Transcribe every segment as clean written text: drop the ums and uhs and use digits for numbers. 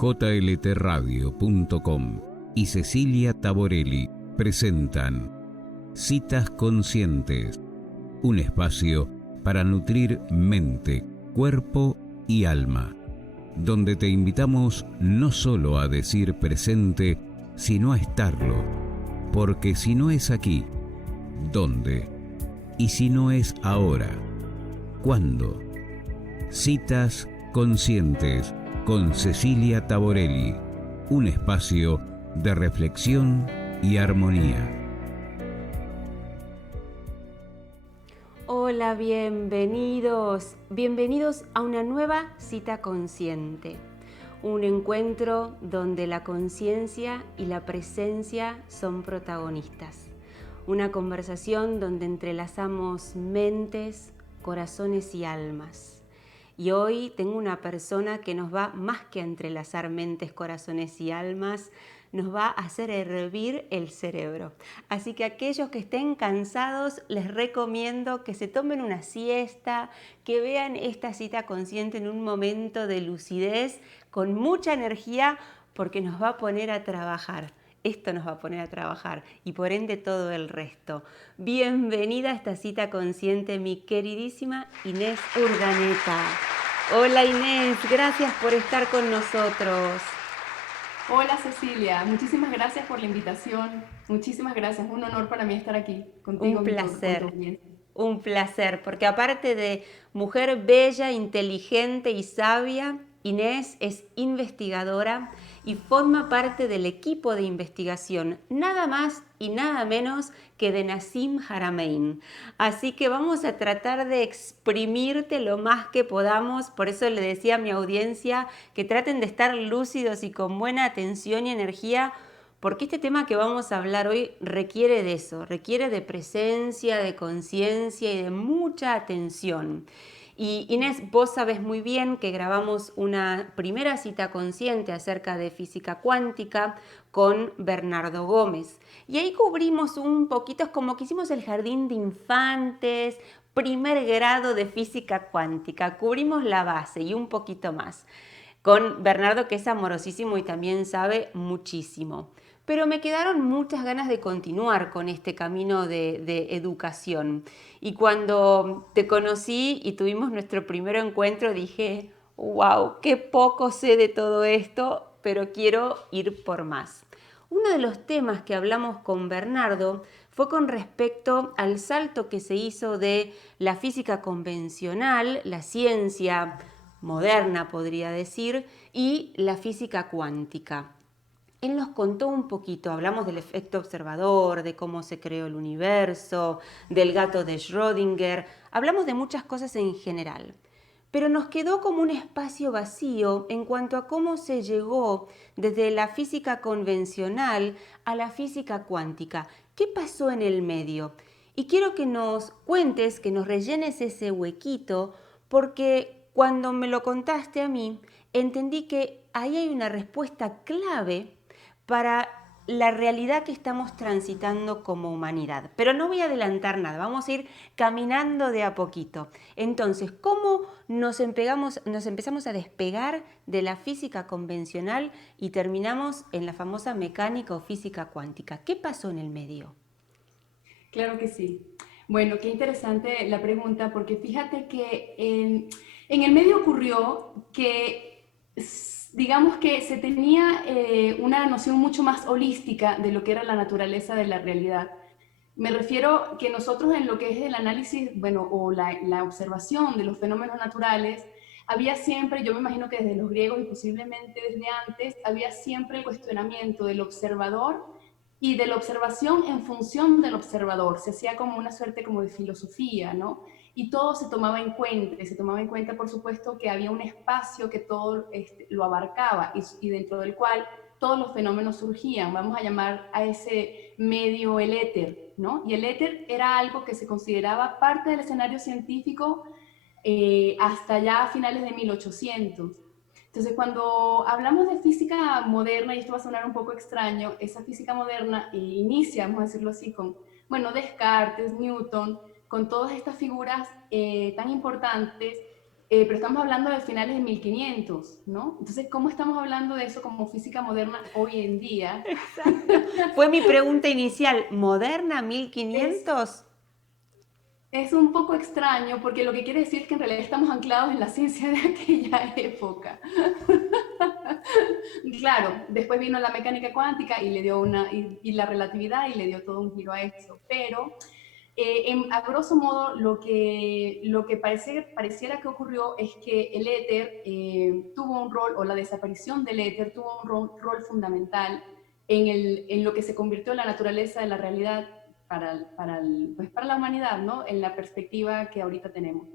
jltradio.com y Cecilia Taborelli presentan Citas Conscientes, un espacio para nutrir mente, cuerpo y alma, donde te invitamos no solo a decir presente, sino a estarlo, porque si no es aquí, ¿dónde? Y si no es ahora, ¿cuándo? Citas Conscientes con Cecilia Taborelli, un espacio de reflexión y armonía. Hola, bienvenidos a una nueva cita consciente, un encuentro donde la conciencia y la presencia son protagonistas, una conversación donde entrelazamos mentes, corazones y almas. Y hoy tengo una persona que nos va más que a entrelazar mentes, corazones y almas, nos va a hacer hervir el cerebro. Así que aquellos que estén cansados, les recomiendo que se tomen una siesta, que vean esta cita consciente en un momento de lucidez, con mucha energía, porque nos va a poner a trabajar. Esto nos va a poner a trabajar y por ende todo el resto. Bienvenida a esta cita consciente, mi queridísima Inés Urdaneta. Hola Inés, gracias por estar con nosotros. Hola Cecilia, muchísimas gracias por la invitación. Muchísimas gracias, un honor para mí estar aquí contigo, Un con tu placer. audiencia. Un placer, porque aparte de mujer bella, inteligente y sabia, Inés es investigadora y forma parte del equipo de investigación, nada más y nada menos que de Nassim Haramein. Así que vamos a tratar de exprimirte lo más que podamos, por eso le decía a mi audiencia que traten de estar lúcidos y con buena atención y energía, porque este tema que vamos a hablar hoy requiere de eso, requiere de presencia, de conciencia y de mucha atención. Y Inés, vos sabés muy bien que grabamos una primera cita consciente acerca de física cuántica con Bernardo Gómez. Y ahí cubrimos un poquito, es como que hicimos el jardín de infantes, primer grado de física cuántica, cubrimos la base y un poquito más. Con Bernardo, que es amorosísimo y también sabe muchísimo. Pero me quedaron muchas ganas de continuar con este camino de educación. Y cuando te conocí y tuvimos nuestro primer encuentro, dije, wow, qué poco sé de todo esto, pero quiero ir por más. Uno de los temas que hablamos con Bernardo fue con respecto al salto que se hizo de la física convencional, la ciencia moderna podría decir, y la física cuántica. Él nos contó un poquito, hablamos del efecto observador, de cómo se creó el universo, del gato de Schrödinger, hablamos de muchas cosas en general. Pero nos quedó como un espacio vacío en cuanto a cómo se llegó desde la física convencional a la física cuántica. ¿Qué pasó en el medio? Y quiero que nos cuentes, que nos rellenes ese huequito, porque cuando me lo contaste a mí, entendí que ahí hay una respuesta clave para la realidad que estamos transitando como humanidad. Pero no voy a adelantar nada, vamos a ir caminando de a poquito. Entonces, ¿cómo nos empezamos a despegar de la física convencional y terminamos en la famosa mecánica o física cuántica? ¿Qué pasó en el medio? Claro que sí. Bueno, qué interesante la pregunta, porque fíjate que en el medio ocurrió que, digamos que se tenía una noción mucho más holística de lo que era la naturaleza de la realidad. Me refiero que nosotros en lo que es el análisis, bueno, o la observación de los fenómenos naturales, había siempre, yo me imagino que desde los griegos y posiblemente desde antes, había siempre el cuestionamiento del observador y de la observación en función del observador. Se hacía como una suerte como de filosofía, ¿no? Y todo se tomaba en cuenta, y se tomaba en cuenta, por supuesto, que había un espacio que todo lo abarcaba y dentro del cual todos los fenómenos surgían. Vamos a llamar a ese medio el éter, ¿no? Y el éter era algo que se consideraba parte del escenario científico hasta ya a finales de 1800. Entonces, cuando hablamos de física moderna, y esto va a sonar un poco extraño, esa física moderna inicia, vamos a decirlo así, con, bueno, Descartes, Newton, con todas estas figuras tan importantes pero estamos hablando de finales de 1500, ¿no? Entonces, ¿cómo estamos hablando de eso como física moderna hoy en día? Exacto. Fue mi pregunta inicial, ¿moderna Es, 1500? es un poco extraño porque lo que quiere decir es que en realidad estamos anclados en la ciencia de aquella época. Claro, después vino la mecánica cuántica y le dio y la relatividad y le dio todo un giro a eso, pero a grosso modo lo que pareciera que ocurrió es que el éter tuvo un rol, o la desaparición del éter tuvo un rol fundamental en lo que se convirtió en la naturaleza de la realidad pues para la humanidad, ¿no? En la perspectiva que ahorita tenemos.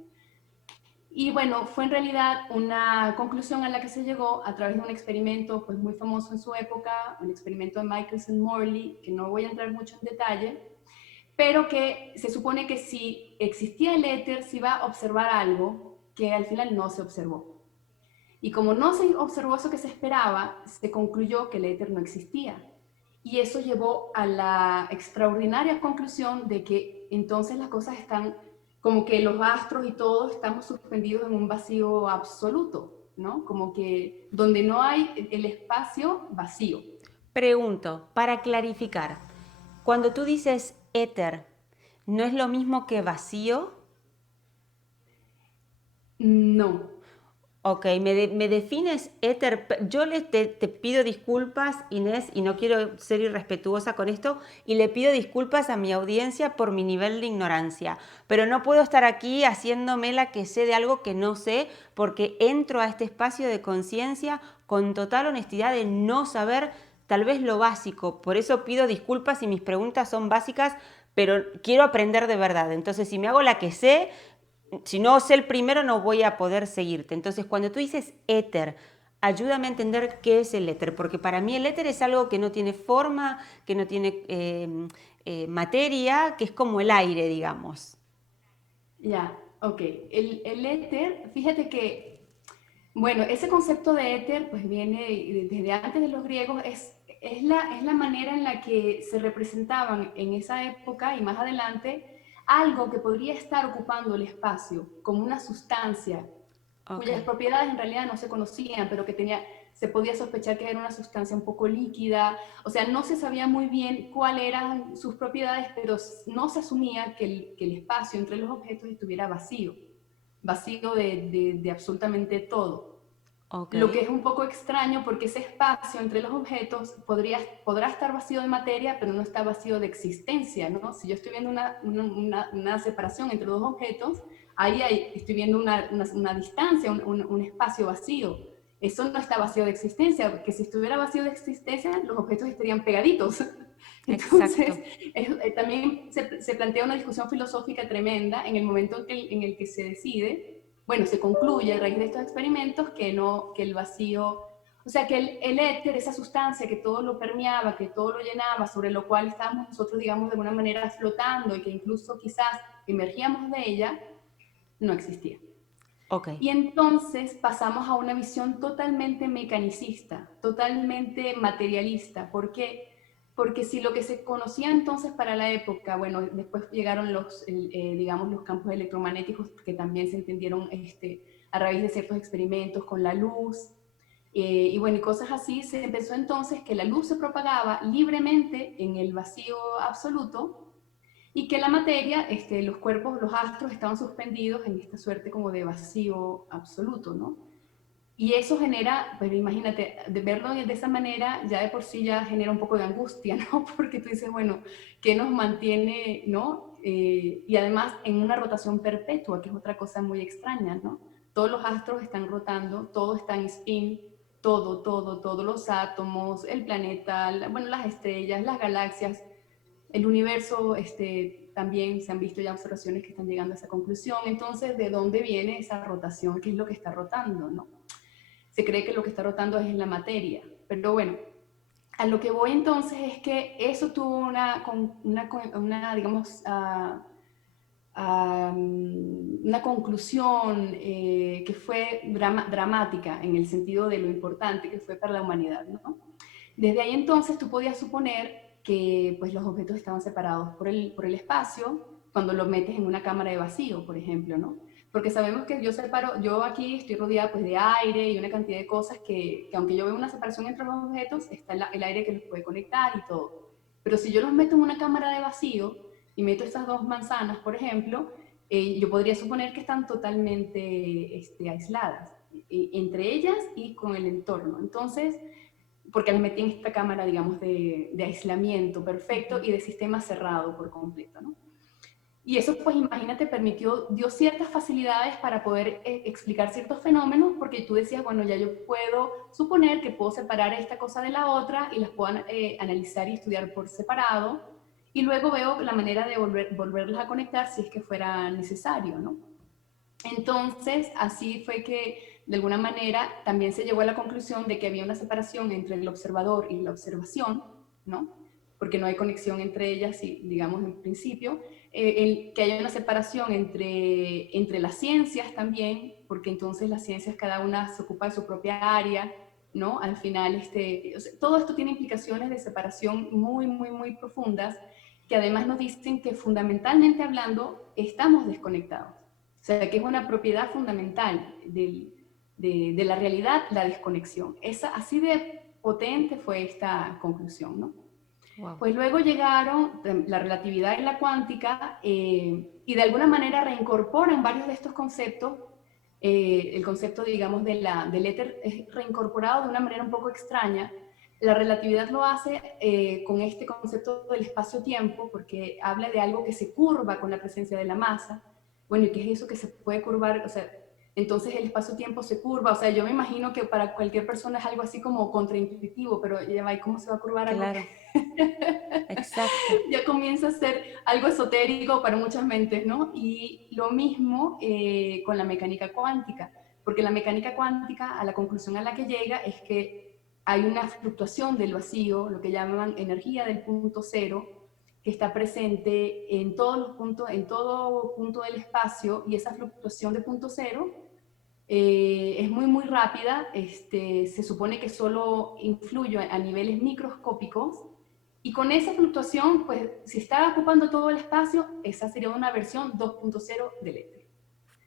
Y bueno, fue en realidad una conclusión a la que se llegó a través de un experimento pues muy famoso en su época, un experimento de Michelson-Morley, que no voy a entrar mucho en detalle, pero que se supone que si existía el éter se iba a observar algo que al final no se observó. Y como no se observó eso que se esperaba, se concluyó que el éter no existía. Y eso llevó a la extraordinaria conclusión de que entonces las cosas están como que los astros y todo estamos suspendidos en un vacío absoluto, ¿no? Como que donde no hay el espacio vacío. Pregunto, para clarificar, cuando tú dices éter, ¿no es lo mismo que vacío? No. Ok, me defines éter. Yo te pido disculpas, Inés, y no quiero ser irrespetuosa con esto, y le pido disculpas a mi audiencia por mi nivel de ignorancia, pero no puedo estar aquí haciéndome la que sé de algo que no sé, porque entro a este espacio de conciencia con total honestidad de no saber tal vez lo básico. Por eso pido disculpas si mis preguntas son básicas, pero quiero aprender de verdad. Entonces, si me hago la que sé, si no sé el primero no voy a poder seguirte. Entonces, cuando tú dices éter, ayúdame a entender qué es el éter, porque para mí el éter es algo que no tiene forma, que no tiene materia, que es como el aire, digamos. Ya, ok. El éter, fíjate que, bueno, ese concepto de éter pues viene desde antes de los griegos, es la manera en la que se representaban en esa época y más adelante algo que podría estar ocupando el espacio como una sustancia Ok, cuyas propiedades en realidad no se conocían, pero que se podía sospechar que era una sustancia un poco líquida, o sea, no se sabía muy bien cuáles eran sus propiedades, pero no se asumía que el espacio entre los objetos estuviera vacío, vacío de absolutamente todo. ok, Lo que es un poco extraño porque ese espacio entre los objetos podrá estar vacío de materia, pero no está vacío de existencia, ¿no? Si yo estoy viendo una separación entre dos objetos, estoy viendo una distancia, un espacio vacío. Eso no está vacío de existencia, porque si estuviera vacío de existencia, los objetos estarían pegaditos. Entonces, exacto. también se plantea una discusión filosófica tremenda en el momento en el que se decide, bueno, se concluye a raíz de estos experimentos que el vacío, o sea, que el éter, esa sustancia que todo lo permeaba, que todo lo llenaba, sobre lo cual estábamos nosotros, digamos, de alguna manera flotando y que incluso quizás emergíamos de ella, no existía. Ok, Y entonces pasamos a una visión totalmente mecanicista, totalmente materialista. ¿Por qué? Porque si lo que se conocía entonces para la época, bueno, después llegaron digamos, los campos electromagnéticos que también se entendieron a raíz de ciertos experimentos con la luz, y bueno, y cosas así, se empezó entonces que la luz se propagaba libremente en el vacío absoluto y que la materia, los cuerpos, los astros estaban suspendidos en esta suerte como de vacío absoluto, ¿no? Y eso genera, pues imagínate, de verlo de esa manera ya de por sí ya genera un poco de angustia, ¿no? Porque tú dices, bueno, ¿qué nos mantiene, ¿no? Y además en una rotación perpetua, que es otra cosa muy extraña, ¿no? Todos los astros están rotando, todo está en spin, todos los átomos, el planeta, bueno, las estrellas, las galaxias, el universo, también se han visto ya observaciones que están llegando a esa conclusión. Entonces, ¿de dónde viene esa rotación? ¿Qué es lo que está rotando, no? Se cree que lo que está rotando es la materia, pero bueno, a lo que voy entonces es que eso tuvo digamos, una conclusión que fue dramática en el sentido de lo importante que fue para la humanidad, ¿no? Desde ahí entonces tú podías suponer que pues, los objetos estaban separados por el espacio cuando lo metes en una cámara de vacío, por ejemplo, ¿no? porque sabemos que yo aquí estoy rodeada pues de aire y una cantidad de cosas que aunque yo veo una separación entre los objetos, está el aire que los puede conectar y todo. Pero si yo los meto en una cámara de vacío y meto estas dos manzanas, por ejemplo, yo podría suponer que están totalmente aisladas, entre ellas y con el entorno. Entonces, porque las metí en esta cámara, digamos, de aislamiento perfecto y de sistema cerrado por completo, ¿no? Y eso, pues imagínate, dio ciertas facilidades para poder explicar ciertos fenómenos, porque tú decías, bueno, ya yo puedo suponer que puedo separar esta cosa de la otra y las puedo analizar y estudiar por separado, y luego veo la manera de volverlas a conectar si es que fuera necesario, ¿no? Entonces, así fue que, de alguna manera, también se llegó a la conclusión de que había una separación entre el observador y la observación, ¿no? Porque no hay conexión entre ellas, digamos, en principio. Que haya una separación entre las ciencias también, porque entonces las ciencias cada una se ocupa de su propia área, ¿no? Al final, o sea, todo esto tiene implicaciones de separación muy, muy, muy profundas, que además nos dicen que fundamentalmente hablando, estamos desconectados. O sea, que es una propiedad fundamental de la realidad, la desconexión. Así de potente fue esta conclusión, ¿no? Wow. Pues luego llegaron la relatividad y la cuántica y de alguna manera reincorporan varios de estos conceptos. El concepto, digamos, del éter es reincorporado de una manera un poco extraña. La relatividad lo hace con este concepto del espacio-tiempo, porque habla de algo que se curva con la presencia de la masa. Bueno, ¿y qué es eso que se puede curvar? O sea, entonces el espacio-tiempo se curva. O sea, yo me imagino que para cualquier persona es algo así como contraintuitivo, pero ya va, ¿y cómo se va a curvar algo? Claro, exacto. Ya comienza a ser algo esotérico para muchas mentes, ¿no? Y lo mismo con la mecánica cuántica, porque la mecánica cuántica, a la conclusión a la que llega es que hay una fluctuación del vacío, lo que llaman energía del punto cero, que está presente en todos los puntos, en todo punto del espacio, y esa fluctuación de punto cero es muy, muy rápida. Se supone que solo influye a niveles microscópicos, y con esa fluctuación, pues si está ocupando todo el espacio, esa sería una versión 2.0 del éter.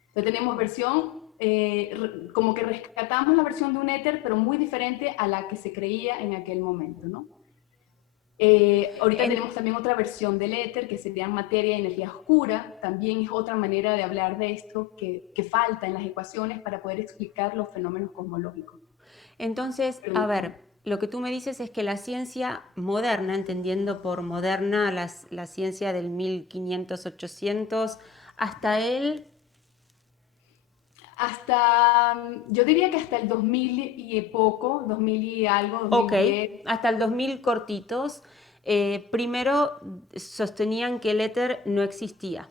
Entonces tenemos versión, como que rescatamos la versión de un éter, pero muy diferente a la que se creía en aquel momento, ¿no? Ahorita tenemos también otra versión del éter que sería materia y energía oscura. También es otra manera de hablar de esto que falta en las ecuaciones para poder explicar los fenómenos cosmológicos. Entonces, a ver, lo que tú me dices es que la ciencia moderna, entendiendo por moderna la ciencia del 1500-800, hasta el... Yo diría que hasta el 2000 y poco, 2000 y algo, Ok, 2010. hasta el 2000 cortitos. Primero sostenían que el éter no existía.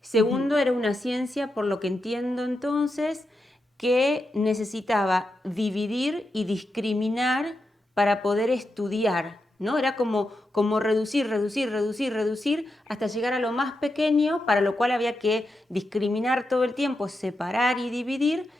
Segundo, era una ciencia, por lo que entiendo entonces, que necesitaba dividir y discriminar para poder estudiar, ¿no? Era como reducir, reducir, reducir, reducir, hasta llegar a lo más pequeño, para lo cual había que discriminar todo el tiempo, separar y dividir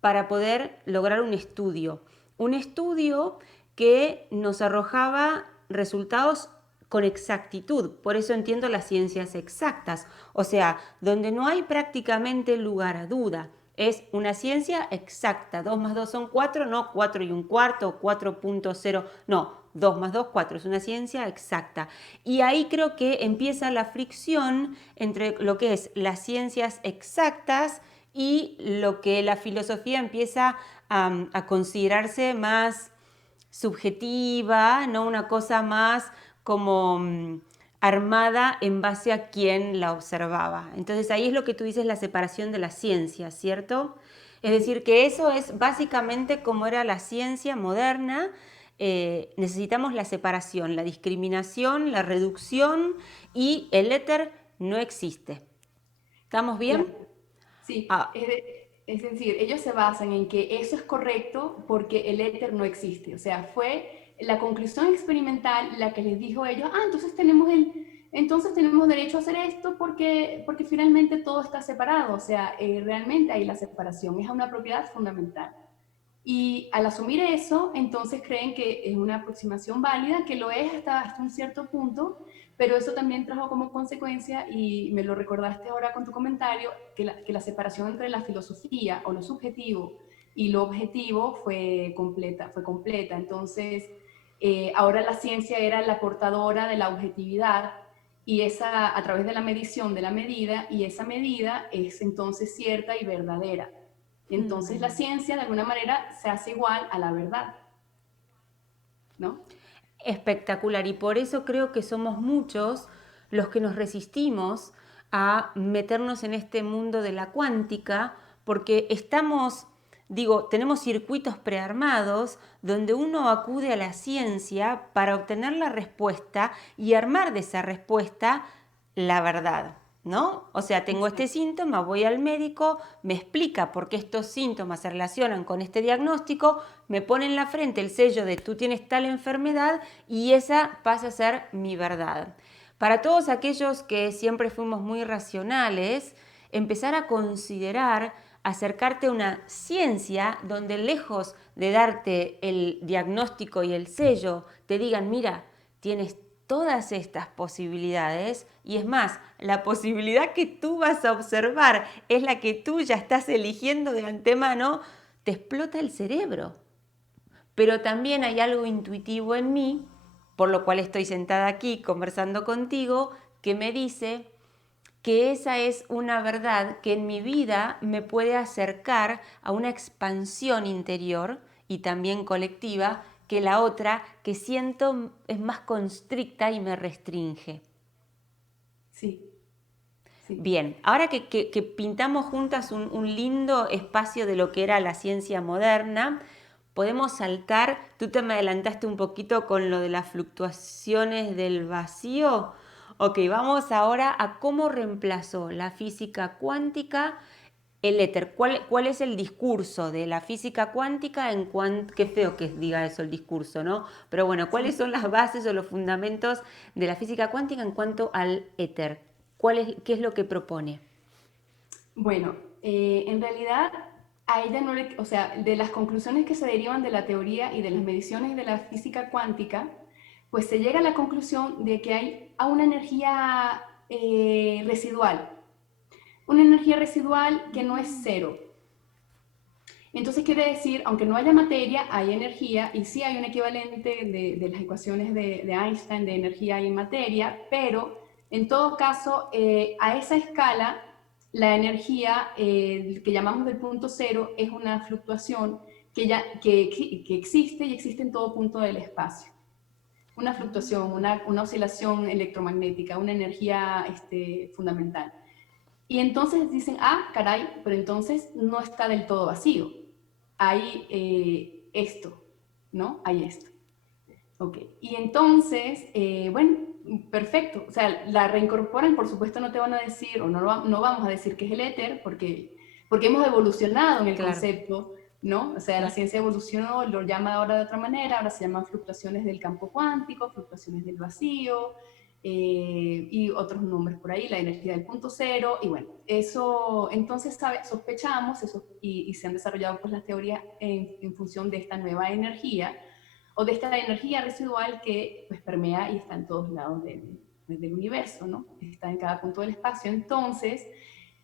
para poder lograr un estudio. Un estudio que nos arrojaba resultados con exactitud. Por eso entiendo las ciencias exactas. O sea, donde no hay prácticamente lugar a duda. Es una ciencia exacta. 2 más 2 son 4, no 4 y un cuarto, 4.0, no, 2 más 2, 4. Es una ciencia exacta. Y ahí creo que empieza la fricción entre lo que es las ciencias exactas y lo que la filosofía empieza a considerarse más subjetiva, ¿no? Una cosa más como armada en base a quien la observaba. Entonces ahí es lo que tú dices, la separación de la ciencia, ¿cierto? Es decir, que eso es básicamente como era la ciencia moderna. Necesitamos la separación, la discriminación, la reducción, y el éter no existe. ¿Estamos bien? Claro. Sí, Ah, es decir, ellos se basan en que eso es correcto porque el éter no existe. O sea, fue la conclusión experimental la que les dijo a ellos, entonces tenemos derecho a hacer esto porque finalmente todo está separado. O sea, realmente hay la separación, es una propiedad fundamental. Y al asumir eso, entonces creen que es una aproximación válida, que lo es hasta un cierto punto, pero eso también trajo como consecuencia, y me lo recordaste ahora con tu comentario, que la separación entre la filosofía o lo subjetivo y lo objetivo fue completa, fue completa. Entonces, ahora la ciencia era la portadora de la objetividad, y esa a través de la medición de la medida, y esa medida es entonces cierta y verdadera. Entonces la ciencia de alguna manera se hace igual a la verdad, ¿no? Espectacular, y por eso creo que somos muchos los que nos resistimos a meternos en este mundo de la cuántica, porque estamos, digo, tenemos circuitos prearmados donde uno acude a la ciencia para obtener la respuesta y armar de esa respuesta la verdad, ¿no? O sea, tengo este síntoma, voy al médico, me explica por qué estos síntomas se relacionan con este diagnóstico, me pone en la frente el sello de tú tienes tal enfermedad y esa pasa a ser mi verdad. Para todos aquellos que siempre fuimos muy racionales, empezar a considerar acercarte a una ciencia donde lejos de darte el diagnóstico y el sello, te digan, mira, tienes todas estas posibilidades, y es más, la posibilidad que tú vas a observar es la que tú ya estás eligiendo de antemano, te explota el cerebro. Pero también hay algo intuitivo en mí, por lo cual estoy sentada aquí conversando contigo, que me dice que esa es una verdad que en mi vida me puede acercar a una expansión interior y también colectiva, que la otra que siento es más constricta y me restringe. Sí, sí. Bien, ahora que pintamos juntas un lindo espacio de lo que era la ciencia moderna, podemos saltar, tú te me adelantaste un poquito con lo de las fluctuaciones del vacío. Ok, vamos ahora a cómo reemplazó la física cuántica el éter. ¿Cuál es el discurso de la física cuántica en cuanto, qué feo que diga eso el discurso, ¿no? Pero bueno, ¿cuáles son las bases o los fundamentos de la física cuántica en cuanto al éter? ¿Qué es lo que propone? Bueno, en realidad a ella no le, o sea, de las conclusiones que se derivan de la teoría y de las mediciones de la física cuántica, pues se llega a la conclusión de que hay a una energía residual que no es cero. Entonces quiere decir, aunque no haya materia, hay energía, y sí hay un equivalente de las ecuaciones de Einstein de energía y materia, pero en todo caso, a esa escala, la energía que llamamos del punto cero es una fluctuación que existe, y existe en todo punto del espacio. Una fluctuación, una oscilación electromagnética, una energía fundamental. Y entonces dicen, ah, caray, pero entonces no está del todo vacío. Hay esto, ¿no? Hay esto. Ok. Y entonces, bueno, perfecto. O sea, la reincorporan, por supuesto no te van a decir, o no vamos a decir que es el éter, porque hemos evolucionado en el Claro. concepto, ¿no? O sea, la ciencia evolucionó, lo llama ahora de otra manera, ahora se llaman fluctuaciones del campo cuántico, fluctuaciones del vacío, y otros nombres por ahí, la energía del punto cero, y bueno, eso, entonces sospechamos eso, y se han desarrollado pues las teorías en función de esta nueva energía, o de esta energía residual que pues permea y está en todos lados del universo, ¿no? Está en cada punto del espacio. Entonces,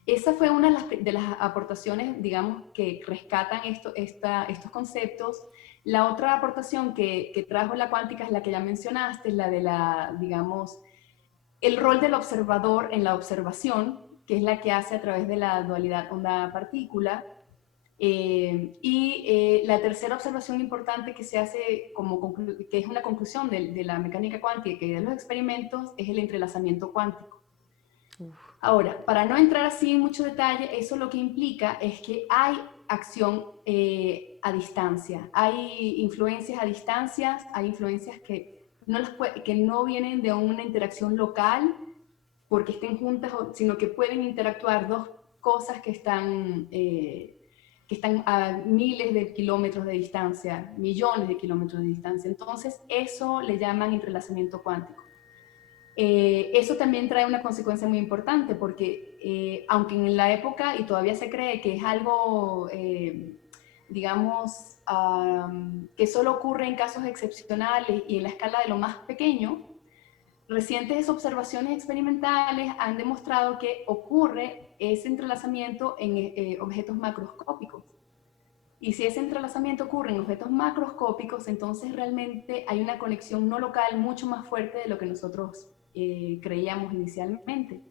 esa fue una de las aportaciones, digamos, que rescatan estos conceptos. La otra aportación que trajo la cuántica es la que ya mencionaste, la de digamos, el rol del observador en la observación, que es la que hace a través de la dualidad onda-partícula. La tercera observación importante que se hace, que es una conclusión de la mecánica cuántica y de los experimentos, es el entrelazamiento cuántico. Ahora, para no entrar así en mucho detalle, eso lo que implica es que hay acción a distancia, hay influencias a distancias, hay influencias que no vienen de una interacción local porque estén juntas, sino que pueden interactuar dos cosas que están a miles de kilómetros de distancia, millones de kilómetros de distancia. Entonces, eso le llaman entrelazamiento cuántico. Eso también trae una consecuencia muy importante, porque aunque en la época, y todavía se cree que es algo, digamos, que solo ocurre en casos excepcionales y en la escala de lo más pequeño, recientes observaciones experimentales han demostrado que ocurre ese entrelazamiento en objetos macroscópicos. Y si ese entrelazamiento ocurre en objetos macroscópicos, entonces realmente hay una conexión no local mucho más fuerte de lo que nosotros creíamos inicialmente.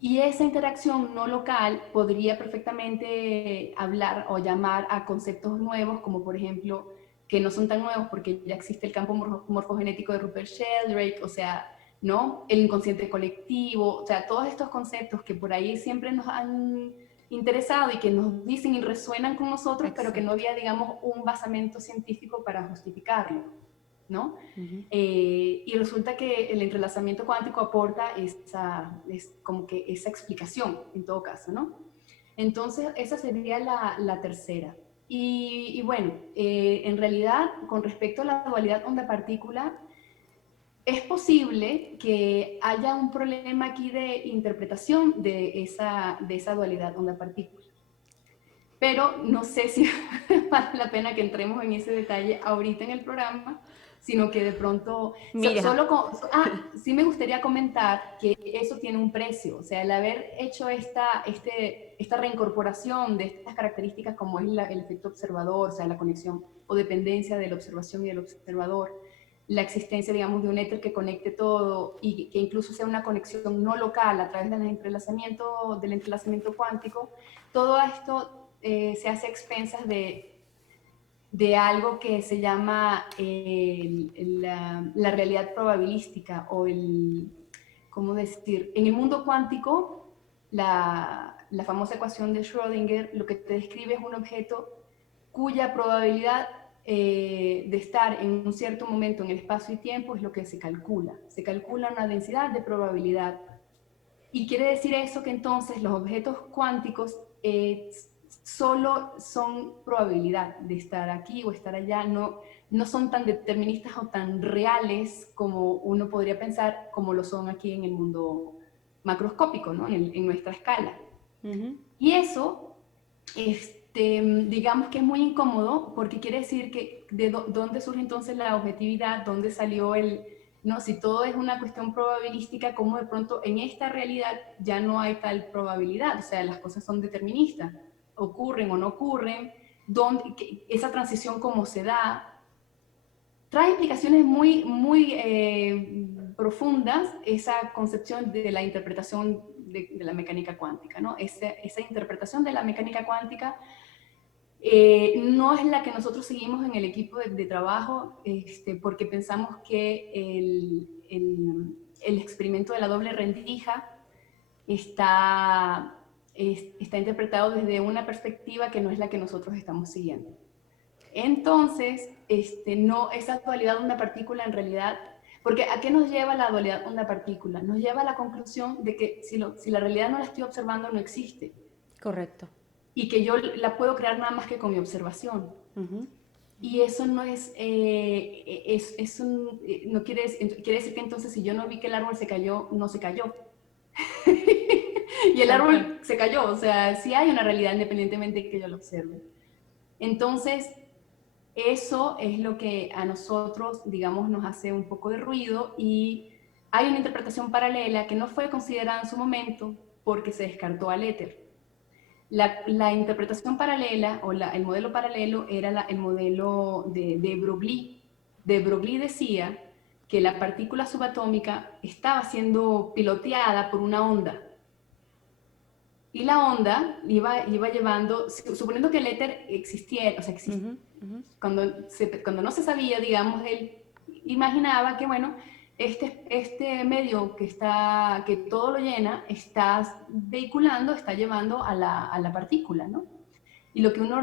Y esa interacción no local podría perfectamente hablar o llamar a conceptos nuevos, como por ejemplo, que no son tan nuevos porque ya existe el campo morfogenético de Rupert Sheldrake, o sea, ¿no? El inconsciente colectivo, o sea, todos estos conceptos que por ahí siempre nos han interesado y que nos dicen y resuenan con nosotros, pero que no había, digamos, un basamento científico para justificarlo, ¿no? Y resulta que el entrelazamiento cuántico aporta como que esa explicación, en todo caso, ¿no? Entonces, esa sería la tercera. Y bueno, en realidad, con respecto a la dualidad onda-partícula, es posible que haya un problema aquí de interpretación de esa dualidad onda-partícula. Pero no sé si vale la pena que entremos en ese detalle ahorita en el programa, sino que de pronto, sí me gustaría comentar que eso tiene un precio, o sea, el haber hecho esta reincorporación de estas características como es el efecto observador, o sea, la conexión o dependencia de la observación y del observador, la existencia, digamos, de un éter que conecte todo y que incluso sea una conexión no local a través del entrelazamiento cuántico, todo esto se hace a expensas de algo que se llama la realidad probabilística o ¿cómo decir? En el mundo cuántico, la famosa ecuación de Schrödinger lo que te describe es un objeto cuya probabilidad de estar en un cierto momento en el espacio y tiempo es lo que se calcula. Se calcula una densidad de probabilidad. Y quiere decir eso que entonces los objetos cuánticos solo son probabilidad de estar aquí o estar allá, no son tan deterministas o tan reales como uno podría pensar, como lo son aquí en el mundo macroscópico, ¿no? en nuestra escala. Y eso, digamos que es muy incómodo porque quiere decir que de dónde surge entonces la objetividad, dónde salió no, si todo es una cuestión probabilística, ¿cómo de pronto en esta realidad ya no hay tal probabilidad? O sea, las cosas son deterministas, ocurren o no ocurren, esa transición cómo se da. Trae implicaciones muy, muy profundas esa concepción de la interpretación de la mecánica cuántica, ¿no? Esa interpretación de la mecánica cuántica no es la que nosotros seguimos en el equipo de trabajo, porque pensamos que el experimento de la doble rendija está interpretado desde una perspectiva que no es la que nosotros estamos siguiendo. Entonces, no, esa dualidad onda-partícula en realidad, porque ¿a qué nos lleva la dualidad onda-partícula? Nos lleva a la conclusión de que si la realidad no la estoy observando, no existe. Correcto. Y que yo la puedo crear nada más que con mi observación. Y eso no no quiere decir que entonces si yo no vi que el árbol se cayó, no se cayó. Y el árbol se cayó, o sea, sí hay una realidad independientemente de que yo lo observe. Entonces, eso es lo que a nosotros, digamos, nos hace un poco de ruido y hay una interpretación paralela que no fue considerada en su momento porque se descartó al éter. La interpretación paralela o el modelo paralelo era el modelo de Broglie. De Broglie decía que la partícula subatómica estaba siendo piloteada por una onda. Y la onda iba llevando, suponiendo que el éter existiera, o sea, cuando no se sabía, digamos, él imaginaba que, bueno, este medio que todo lo llena está vehiculando, está llevando a la partícula, ¿no? Y lo que uno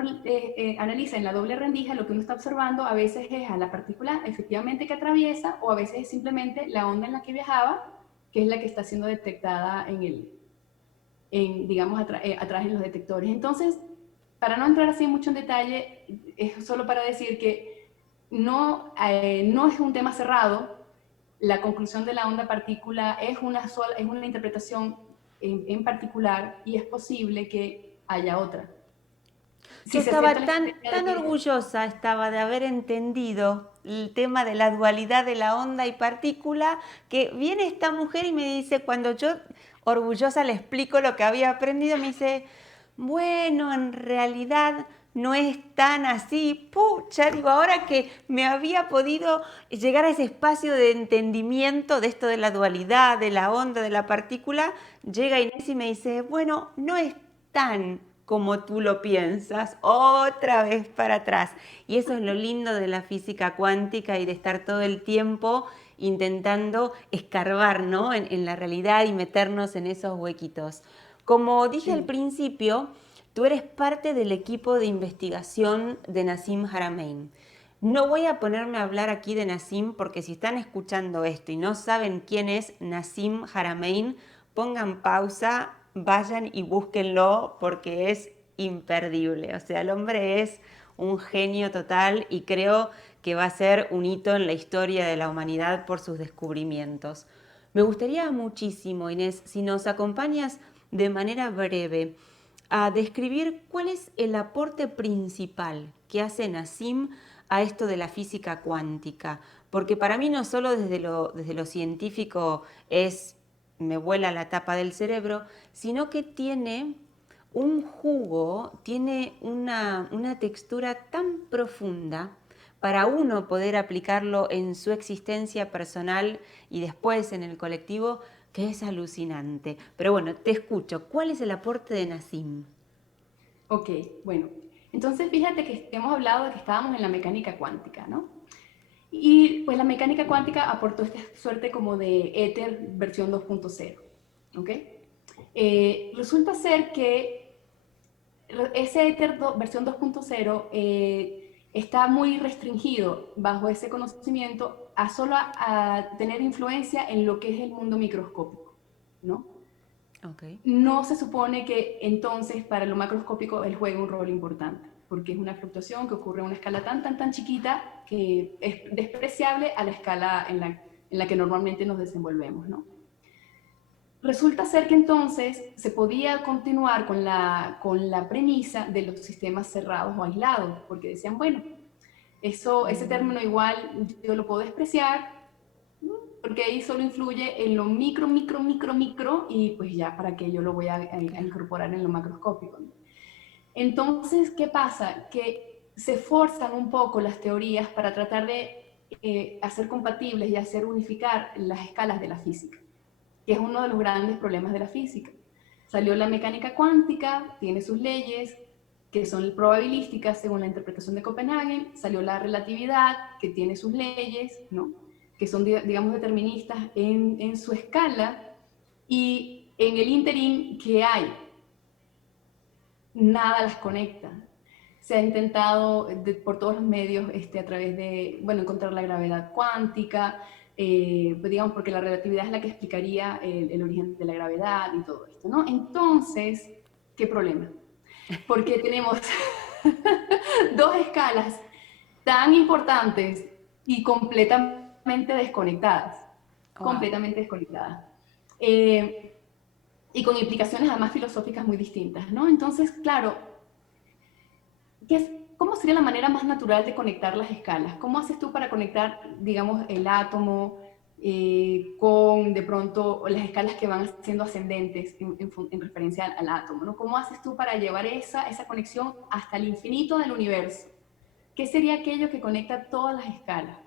analiza en la doble rendija, lo que uno está observando a veces es a la partícula efectivamente que atraviesa o a veces es simplemente la onda en la que viajaba, que es la que está siendo detectada digamos, atrás en los detectores. Entonces, para no entrar así mucho en detalle, es solo para decir que no es un tema cerrado. La conclusión de la onda-partícula es una interpretación en particular y es posible que haya otra. Yo si se acepta estaba la tan, existencia de tan Dios. orgullosa estaba de haber entendido el tema de la dualidad de la onda y partícula, que viene esta mujer y me dice, cuando yo orgullosa le explico lo que había aprendido, me dice, bueno, en realidad no es tan así. Pucha, digo, ahora que me había podido llegar a ese espacio de entendimiento de esto de la dualidad, de la onda, de la partícula, llega Inés y me dice, bueno, no es tan como tú lo piensas, otra vez para atrás. Y eso es lo lindo de la física cuántica y de estar todo el tiempo intentando escarbar, ¿no? en la realidad y meternos en esos huequitos. Como dije al Sí. principio, tú eres parte del equipo de investigación de Nassim Haramein. No voy a ponerme a hablar aquí de Nassim porque si están escuchando esto y no saben quién es Nassim Haramein, pongan pausa, vayan y búsquenlo porque es imperdible. O sea, el hombre es un genio total y creo que va a ser un hito en la historia de la humanidad por sus descubrimientos. Me gustaría muchísimo, Inés, si nos acompañas de manera breve a describir cuál es el aporte principal que hace Nassim a esto de la física cuántica. Porque para mí no solo desde lo científico es, me vuela la tapa del cerebro, sino que tiene un jugo, tiene una textura tan profunda para uno poder aplicarlo en su existencia personal y después en el colectivo, que es alucinante. Pero bueno, te escucho. ¿Cuál es el aporte de Nassim? Ok, bueno. Entonces fíjate que hemos hablado de que estábamos en la mecánica cuántica, ¿no? Y pues la mecánica cuántica aportó esta suerte como de éter versión 2.0, ¿ok? Resulta ser que ese éter versión 2.0 está muy restringido bajo ese conocimiento a solo a tener influencia en lo que es el mundo microscópico, ¿no? Okay. No se supone que entonces para lo macroscópico él juegue un rol importante, porque es una fluctuación que ocurre a una escala tan chiquita que es despreciable a la escala en la que normalmente nos desenvolvemos, ¿no? Resulta ser que entonces se podía continuar con la premisa de los sistemas cerrados o aislados, porque decían, bueno, ese término igual yo lo puedo despreciar, porque ahí solo influye en lo micro, y pues ya, ¿para qué yo lo voy a Claro. incorporar en lo macroscópico? Entonces, ¿qué pasa? Que se forzan un poco las teorías para tratar de hacer compatibles y hacer unificar las escalas de la física, que es uno de los grandes problemas de la física. Salió la mecánica cuántica, tiene sus leyes, que son probabilísticas según la interpretación de Copenhague, salió la relatividad, que tiene sus leyes, ¿no? Que son, digamos, deterministas en su escala, y en el interín, ¿qué hay? Nada las conecta. Se ha intentado por todos los medios a través de, bueno, encontrar la gravedad cuántica, pues digamos, porque la relatividad es la que explicaría el origen de la gravedad y todo esto, ¿no? Entonces, ¿qué problema? Porque tenemos dos escalas tan importantes y Wow. completamente desconectadas. Eh, y con implicaciones además filosóficas muy distintas, ¿no? Entonces, claro, ¿cómo sería la manera más natural de conectar las escalas? ¿Cómo haces tú para conectar, digamos, el átomo con, de pronto, las escalas que van siendo ascendentes en referencia al átomo, ¿no? ¿Cómo haces tú para llevar esa conexión hasta el infinito del universo? ¿Qué sería aquello que conecta todas las escalas?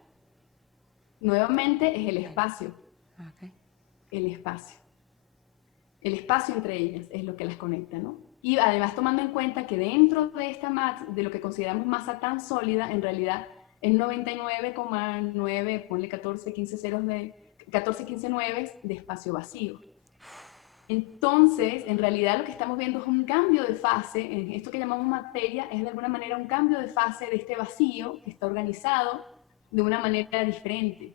Nuevamente es el Okay. espacio, Okay. el espacio. El espacio entre ellas es lo que las conecta, ¿no? Y además tomando en cuenta que dentro de esta masa, de lo que consideramos masa tan sólida, en realidad es 99,9, ponle 14, 15 ceros de 14, 15 nueves de espacio vacío. Entonces, en realidad lo que estamos viendo es un cambio de fase, en esto que llamamos materia, es de alguna manera un cambio de fase de este vacío que está organizado de una manera diferente.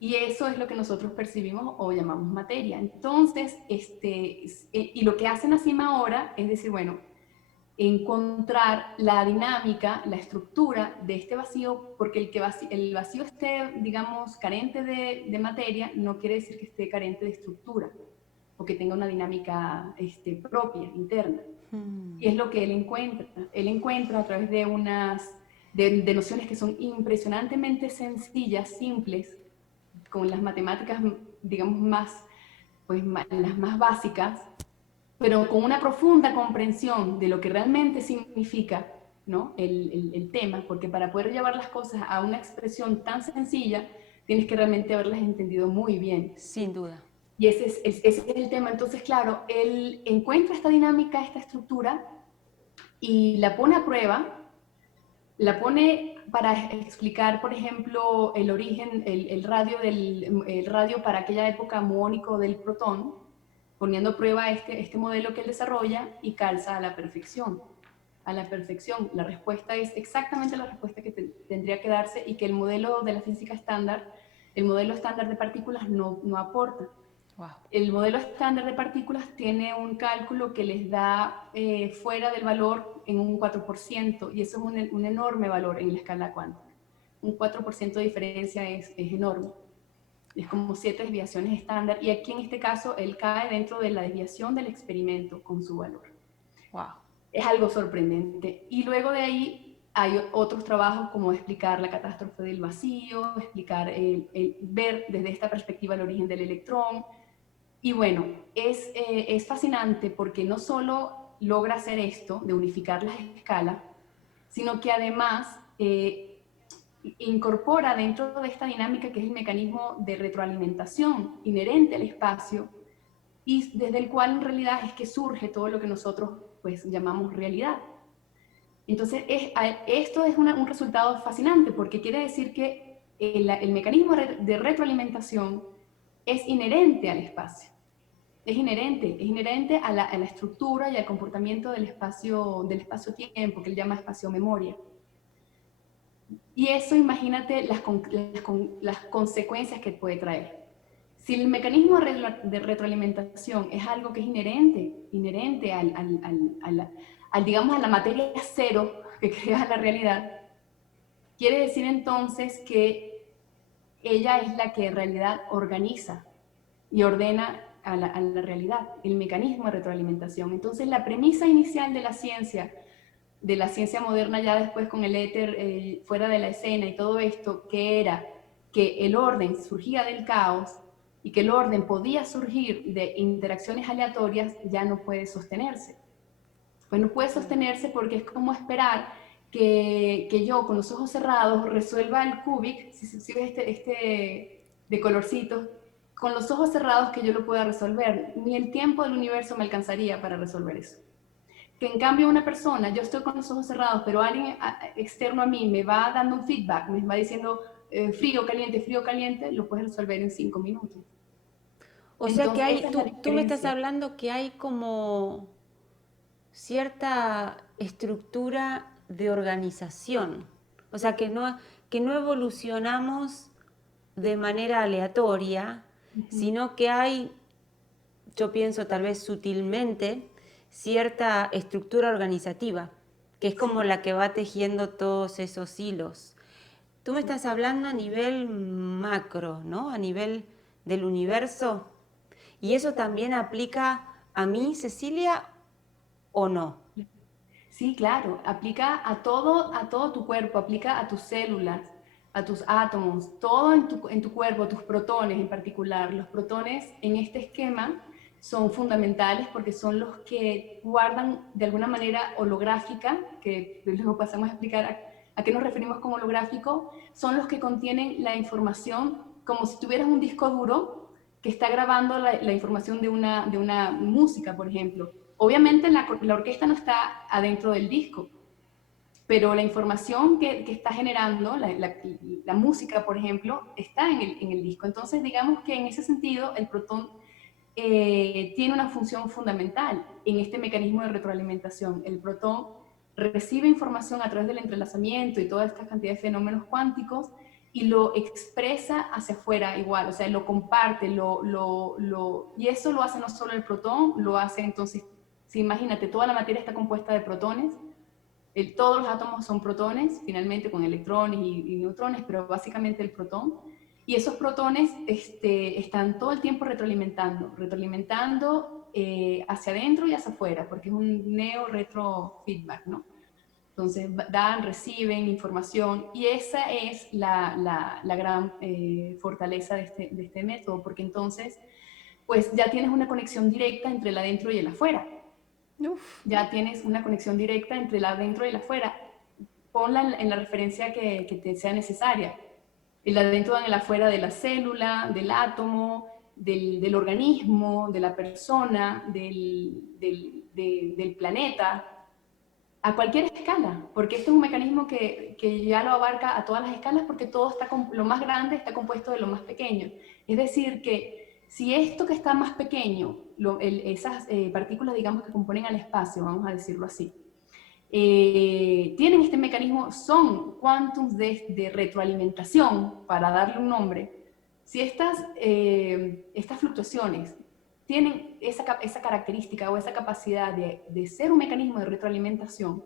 Y eso es lo que nosotros percibimos o llamamos materia. Entonces, y lo que hacen así ahora es decir, bueno, encontrar la dinámica, la estructura de este vacío, porque el vacío esté, digamos, carente de materia, no quiere decir que esté carente de estructura o que tenga una dinámica propia, interna. Y es lo que él encuentra. Él encuentra a través de de nociones que son impresionantemente sencillas, simples, con las matemáticas, digamos, las más básicas, pero con una profunda comprensión de lo que realmente significa, ¿no? el tema, porque para poder llevar las cosas a una expresión tan sencilla, tienes que realmente haberlas entendido muy bien. Sin duda. Y ese es el tema. Entonces, claro, él encuentra esta dinámica, esta estructura, y la pone a prueba, la pone para explicar, por ejemplo, el origen, el radio para aquella época muónico del protón, poniendo a prueba este modelo que él desarrolla y calza a la perfección. A la perfección. La respuesta es exactamente la respuesta que tendría que darse y que el modelo de la física estándar, el modelo estándar de partículas no aporta. Wow. El modelo estándar de partículas tiene un cálculo que les da fuera del valor en un 4%, y eso es un enorme valor en la escala cuántica. Un 4% de diferencia es enorme. Es como 7 desviaciones estándar, y aquí en este caso él cae dentro de la desviación del experimento con su valor. Wow. Es algo sorprendente. Y luego de ahí hay otros trabajos como explicar la catástrofe del vacío, explicar, ver desde esta perspectiva el origen del electrón. Y bueno, es fascinante porque no solo logra hacer esto, de unificar las escalas, sino que además incorpora dentro de esta dinámica que es el mecanismo de retroalimentación inherente al espacio, y desde el cual en realidad es que surge todo lo que nosotros pues llamamos realidad. Entonces esto es un resultado fascinante, porque quiere decir que el mecanismo de retroalimentación es inherente al espacio. Es inherente a la estructura y al comportamiento del espacio-tiempo, que él llama espacio-memoria. Y eso, imagínate las consecuencias que puede traer. Si el mecanismo de retroalimentación es algo que es inherente digamos, a la materia cero que crea la realidad, quiere decir entonces que ella es la que en realidad organiza y ordena a la realidad, el mecanismo de retroalimentación. Entonces, la premisa inicial de la ciencia moderna, ya después con el éter fuera de la escena y todo esto, que era que el orden surgía del caos y que el orden podía surgir de interacciones aleatorias, ya no puede sostenerse. Pues no puede sostenerse porque es como esperar que yo con los ojos cerrados resuelva el cubic, si ves de colorcitos, con los ojos cerrados que yo lo pueda resolver. Ni el tiempo del universo me alcanzaría para resolver eso. Que en cambio una persona, yo estoy con los ojos cerrados, pero alguien externo a mí me va dando un feedback, me va diciendo frío, caliente, lo puedes resolver en 5 minutos. O sea que hay, tú me estás hablando que hay como cierta estructura de organización. O sea que no evolucionamos de manera aleatoria, sino que hay, yo pienso tal vez sutilmente, cierta estructura organizativa, que es como la que va tejiendo todos esos hilos. Tú me estás hablando a nivel macro, ¿no? A nivel del universo. ¿Y eso también aplica a mí, Cecilia, o no? Sí, claro, aplica a todo tu cuerpo, aplica a tus células, a tus átomos, todo en tu cuerpo, tus protones en particular. Los protones en este esquema son fundamentales porque son los que guardan de alguna manera holográfica, que luego pasamos a explicar a qué nos referimos con holográfico, son los que contienen la información como si tuvieras un disco duro que está grabando la información de una música, por ejemplo. Obviamente la orquesta no está adentro del disco, pero la información que está generando, la música, por ejemplo, está en el disco. Entonces, digamos que en ese sentido, el protón tiene una función fundamental en este mecanismo de retroalimentación. El protón recibe información a través del entrelazamiento y toda esta cantidad de fenómenos cuánticos y lo expresa hacia afuera igual, o sea, lo comparte, y eso lo hace no solo el protón, lo hace entonces, si imagínate, toda la materia está compuesta de protones, todos los átomos son protones, finalmente con electrones y neutrones, pero básicamente el protón. Y esos protones están todo el tiempo retroalimentando hacia adentro y hacia afuera, porque es un neo-retro-feedback, ¿no? Entonces dan, reciben información y esa es la gran fortaleza de este método, porque entonces pues ya tienes una conexión directa entre el adentro y el afuera. Uf. Ya tienes una conexión directa entre el adentro y el afuera. Ponla en la referencia que te sea necesaria. El adentro en el afuera de la célula, del átomo, del organismo, de la persona, del planeta, a cualquier escala, porque este es un mecanismo que ya lo abarca a todas las escalas porque todo está, lo más grande está compuesto de lo más pequeño. Es decir, que si esto que está más pequeño, esas partículas, digamos, que componen al espacio, vamos a decirlo así, tienen este mecanismo, son quantums de retroalimentación, para darle un nombre. Si estas fluctuaciones tienen esa característica o esa capacidad de ser un mecanismo de retroalimentación,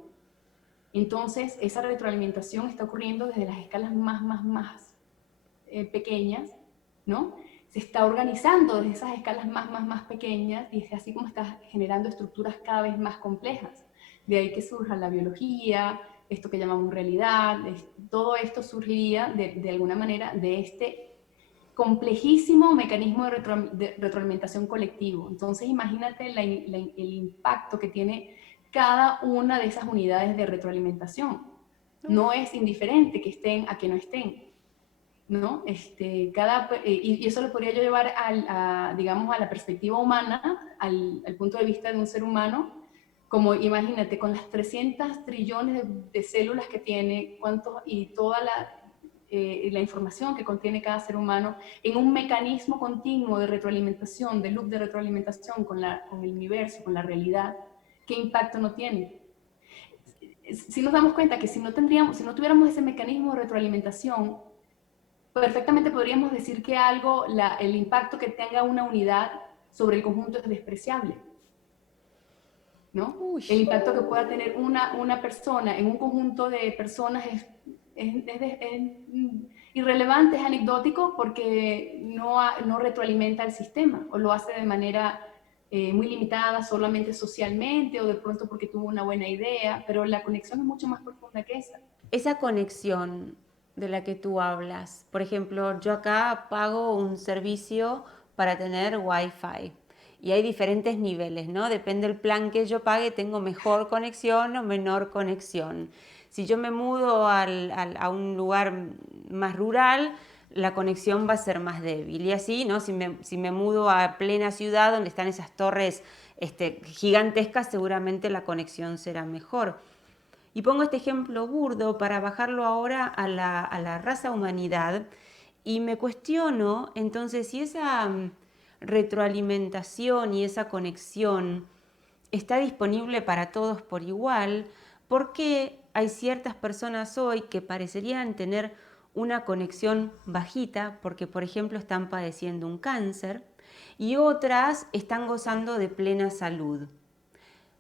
entonces esa retroalimentación está ocurriendo desde las escalas más pequeñas, ¿no? Se está organizando desde esas escalas más pequeñas y es así como está generando estructuras cada vez más complejas. De ahí que surja la biología, esto que llamamos realidad, todo esto surgiría de alguna manera de este complejísimo mecanismo de retroalimentación colectivo. Entonces imagínate el impacto que tiene cada una de esas unidades de retroalimentación. No es indiferente que estén a que no estén, ¿no? Y eso lo podría yo llevar digamos, a la perspectiva humana, al punto de vista de un ser humano, como imagínate, con las 300 trillones de células que tiene, y toda la información que contiene cada ser humano, en un mecanismo continuo de retroalimentación, de loop de retroalimentación con el universo, con la realidad, ¿qué impacto no tiene? Si nos damos cuenta que si no tuviéramos ese mecanismo de retroalimentación, perfectamente podríamos decir que el impacto que tenga una unidad sobre el conjunto es despreciable, ¿no? Uy. El impacto que pueda tener una persona en un conjunto de personas es irrelevante, es anecdótico porque no retroalimenta el sistema o lo hace de manera muy limitada, solamente socialmente o de pronto porque tuvo una buena idea, pero la conexión es mucho más profunda que esa. Esa conexión de la que tú hablas, por ejemplo, yo acá pago un servicio para tener Wi-Fi y hay diferentes niveles, ¿no? Depende del plan que yo pague, tengo mejor conexión o menor conexión. Si yo me mudo a un lugar más rural, la conexión va a ser más débil. Y así, ¿no? Si me mudo a plena ciudad donde están esas torres gigantescas, seguramente la conexión será mejor. Y pongo este ejemplo burdo para bajarlo ahora a la raza humanidad y me cuestiono entonces si esa retroalimentación y esa conexión está disponible para todos por igual, ¿por qué hay ciertas personas hoy que parecerían tener una conexión bajita porque, por ejemplo, están padeciendo un cáncer y otras están gozando de plena salud?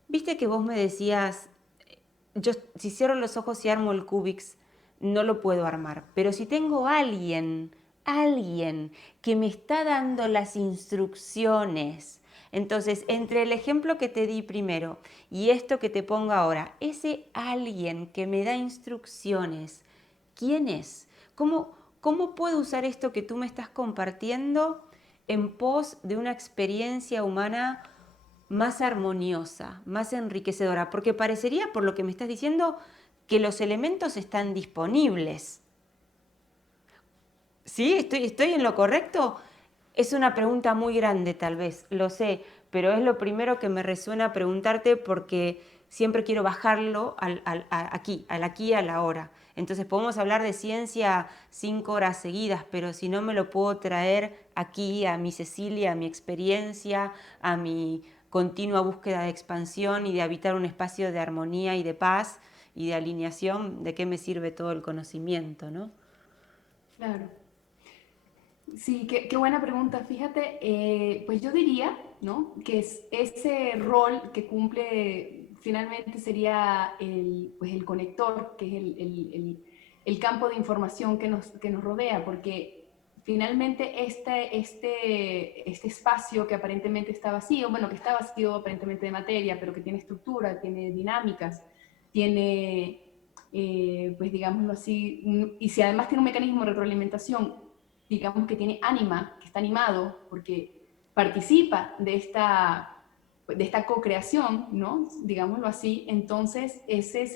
Viste que vos me decías, yo si cierro los ojos y armo el Cubix, no lo puedo armar. Pero si tengo alguien que me está dando las instrucciones, entonces entre el ejemplo que te di primero y esto que te pongo ahora, ese alguien que me da instrucciones, ¿quién es? ¿Cómo puedo usar esto que tú me estás compartiendo en pos de una experiencia humana más armoniosa, más enriquecedora? Porque parecería, por lo que me estás diciendo, que los elementos están disponibles. ¿Sí? ¿Estoy en lo correcto? Es una pregunta muy grande tal vez, lo sé, pero es lo primero que me resuena preguntarte porque siempre quiero bajarlo al aquí, a la hora. Entonces podemos hablar de ciencia 5 horas seguidas, pero si no me lo puedo traer aquí a mi Cecilia, a mi experiencia, a mi continua búsqueda de expansión y de habitar un espacio de armonía y de paz y de alineación, ¿de qué me sirve todo el conocimiento, no? Claro. Sí, qué buena pregunta. Fíjate, pues yo diría, ¿no? Que ese rol que cumple finalmente sería pues el conector, que es el campo de información que nos rodea, porque finalmente este espacio que aparentemente está vacío, bueno, que está vacío aparentemente de materia, pero que tiene estructura, tiene dinámicas, tiene, pues digámoslo así, y si además tiene un mecanismo de retroalimentación, digamos que tiene ánima, que está animado, porque participa de esta co-creación, ¿no? Digámoslo así, entonces ese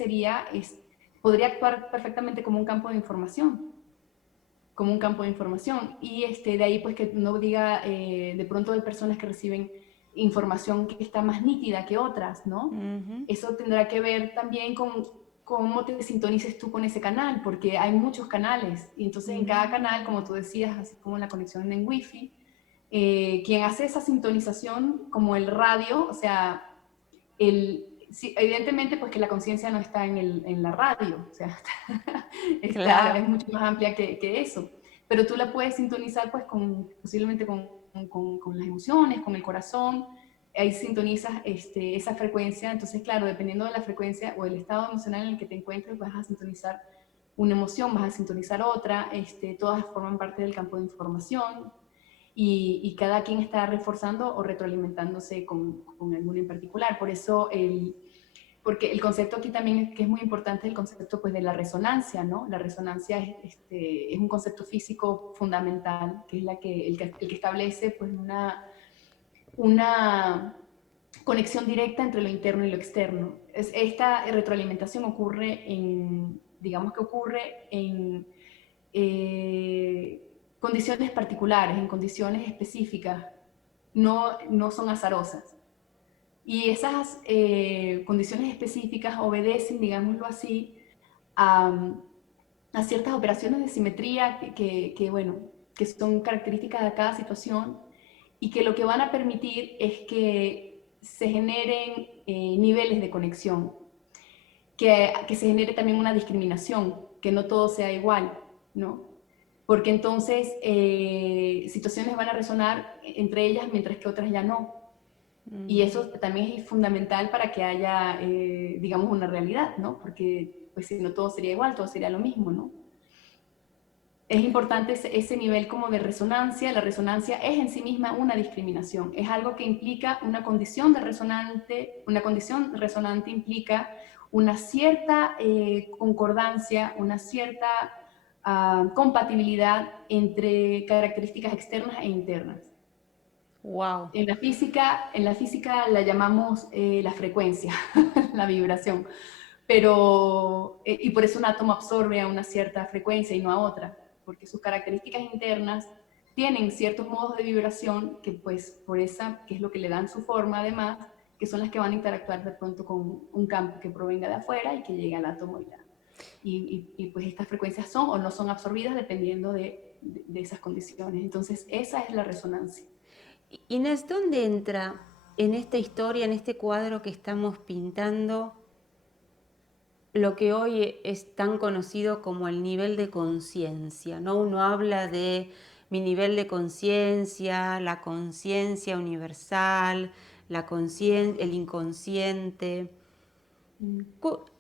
podría actuar perfectamente como un campo de información, y de ahí pues que no diga de pronto hay personas que reciben información que está más nítida que otras, ¿no? Eso tendrá que ver también con cómo te sintonices tú con ese canal, porque hay muchos canales, y entonces en cada canal, como tú decías, así como la conexión en Wi-Fi, quien hace esa sintonización como el radio, o sea, sí, evidentemente pues que la conciencia no está en la radio, o sea, Claro. es mucho más amplia que eso, pero tú la puedes sintonizar pues posiblemente con las emociones, con el corazón, ahí sintonizas esa frecuencia, entonces claro, dependiendo de la frecuencia o el estado emocional en el que te encuentres, vas a sintonizar una emoción, vas a sintonizar otra, todas forman parte del campo de información, y cada quien está reforzando o retroalimentándose con alguno en particular. Por eso, porque el concepto aquí también que es muy importante, el concepto pues de la resonancia, ¿no? La resonancia es un concepto físico fundamental, que es el que establece pues una conexión directa entre lo interno y lo externo. Esta retroalimentación digamos que ocurre en condiciones particulares, en condiciones específicas, no son azarosas. Y esas condiciones específicas obedecen, digámoslo así, a ciertas operaciones de simetría bueno, que son características de cada situación y que lo que van a permitir es que se generen niveles de conexión, que se genere también una discriminación, que no todo sea igual, ¿no? Porque entonces situaciones van a resonar entre ellas mientras que otras ya no. Y eso también es fundamental para que haya, digamos, una realidad, ¿no? Porque pues si no todo sería igual, todo sería lo mismo, ¿no? Es importante ese nivel como de resonancia. La resonancia es en sí misma una discriminación, es algo que implica una condición resonante implica una cierta concordancia, una cierta compatibilidad entre características externas e internas. Wow. En la física la llamamos la frecuencia, la vibración, pero, y por eso un átomo absorbe a una cierta frecuencia y no a otra, porque sus características internas tienen ciertos modos de vibración que pues que es lo que le dan su forma además, que son las que van a interactuar de pronto con un campo que provenga de afuera y que llegue al átomo y pues estas frecuencias son o no son absorbidas dependiendo de esas condiciones. Entonces esa es la resonancia. Inés, ¿dónde entra en esta historia, en este cuadro que estamos pintando, lo que hoy es tan conocido como el nivel de conciencia, ¿no? Uno habla de mi nivel de conciencia, la conciencia universal, el inconsciente.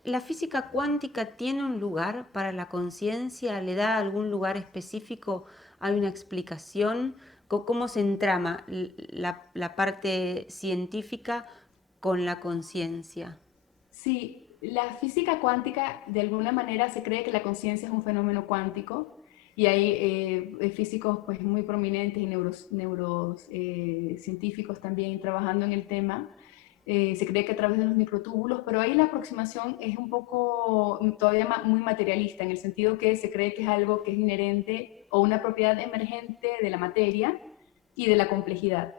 ¿La física cuántica tiene un lugar para la conciencia? ¿Le da algún lugar específico? ¿Hay una explicación? ¿Cómo se entrama la parte científica con la conciencia? Sí, la física cuántica, de alguna manera se cree que la conciencia es un fenómeno cuántico y hay físicos pues, muy prominentes y neurocientíficos también trabajando en el tema. Se cree que a través de los microtúbulos, pero ahí la aproximación es un poco todavía muy materialista, en el sentido que se cree que es algo que es inherente o una propiedad emergente de la materia y de la complejidad.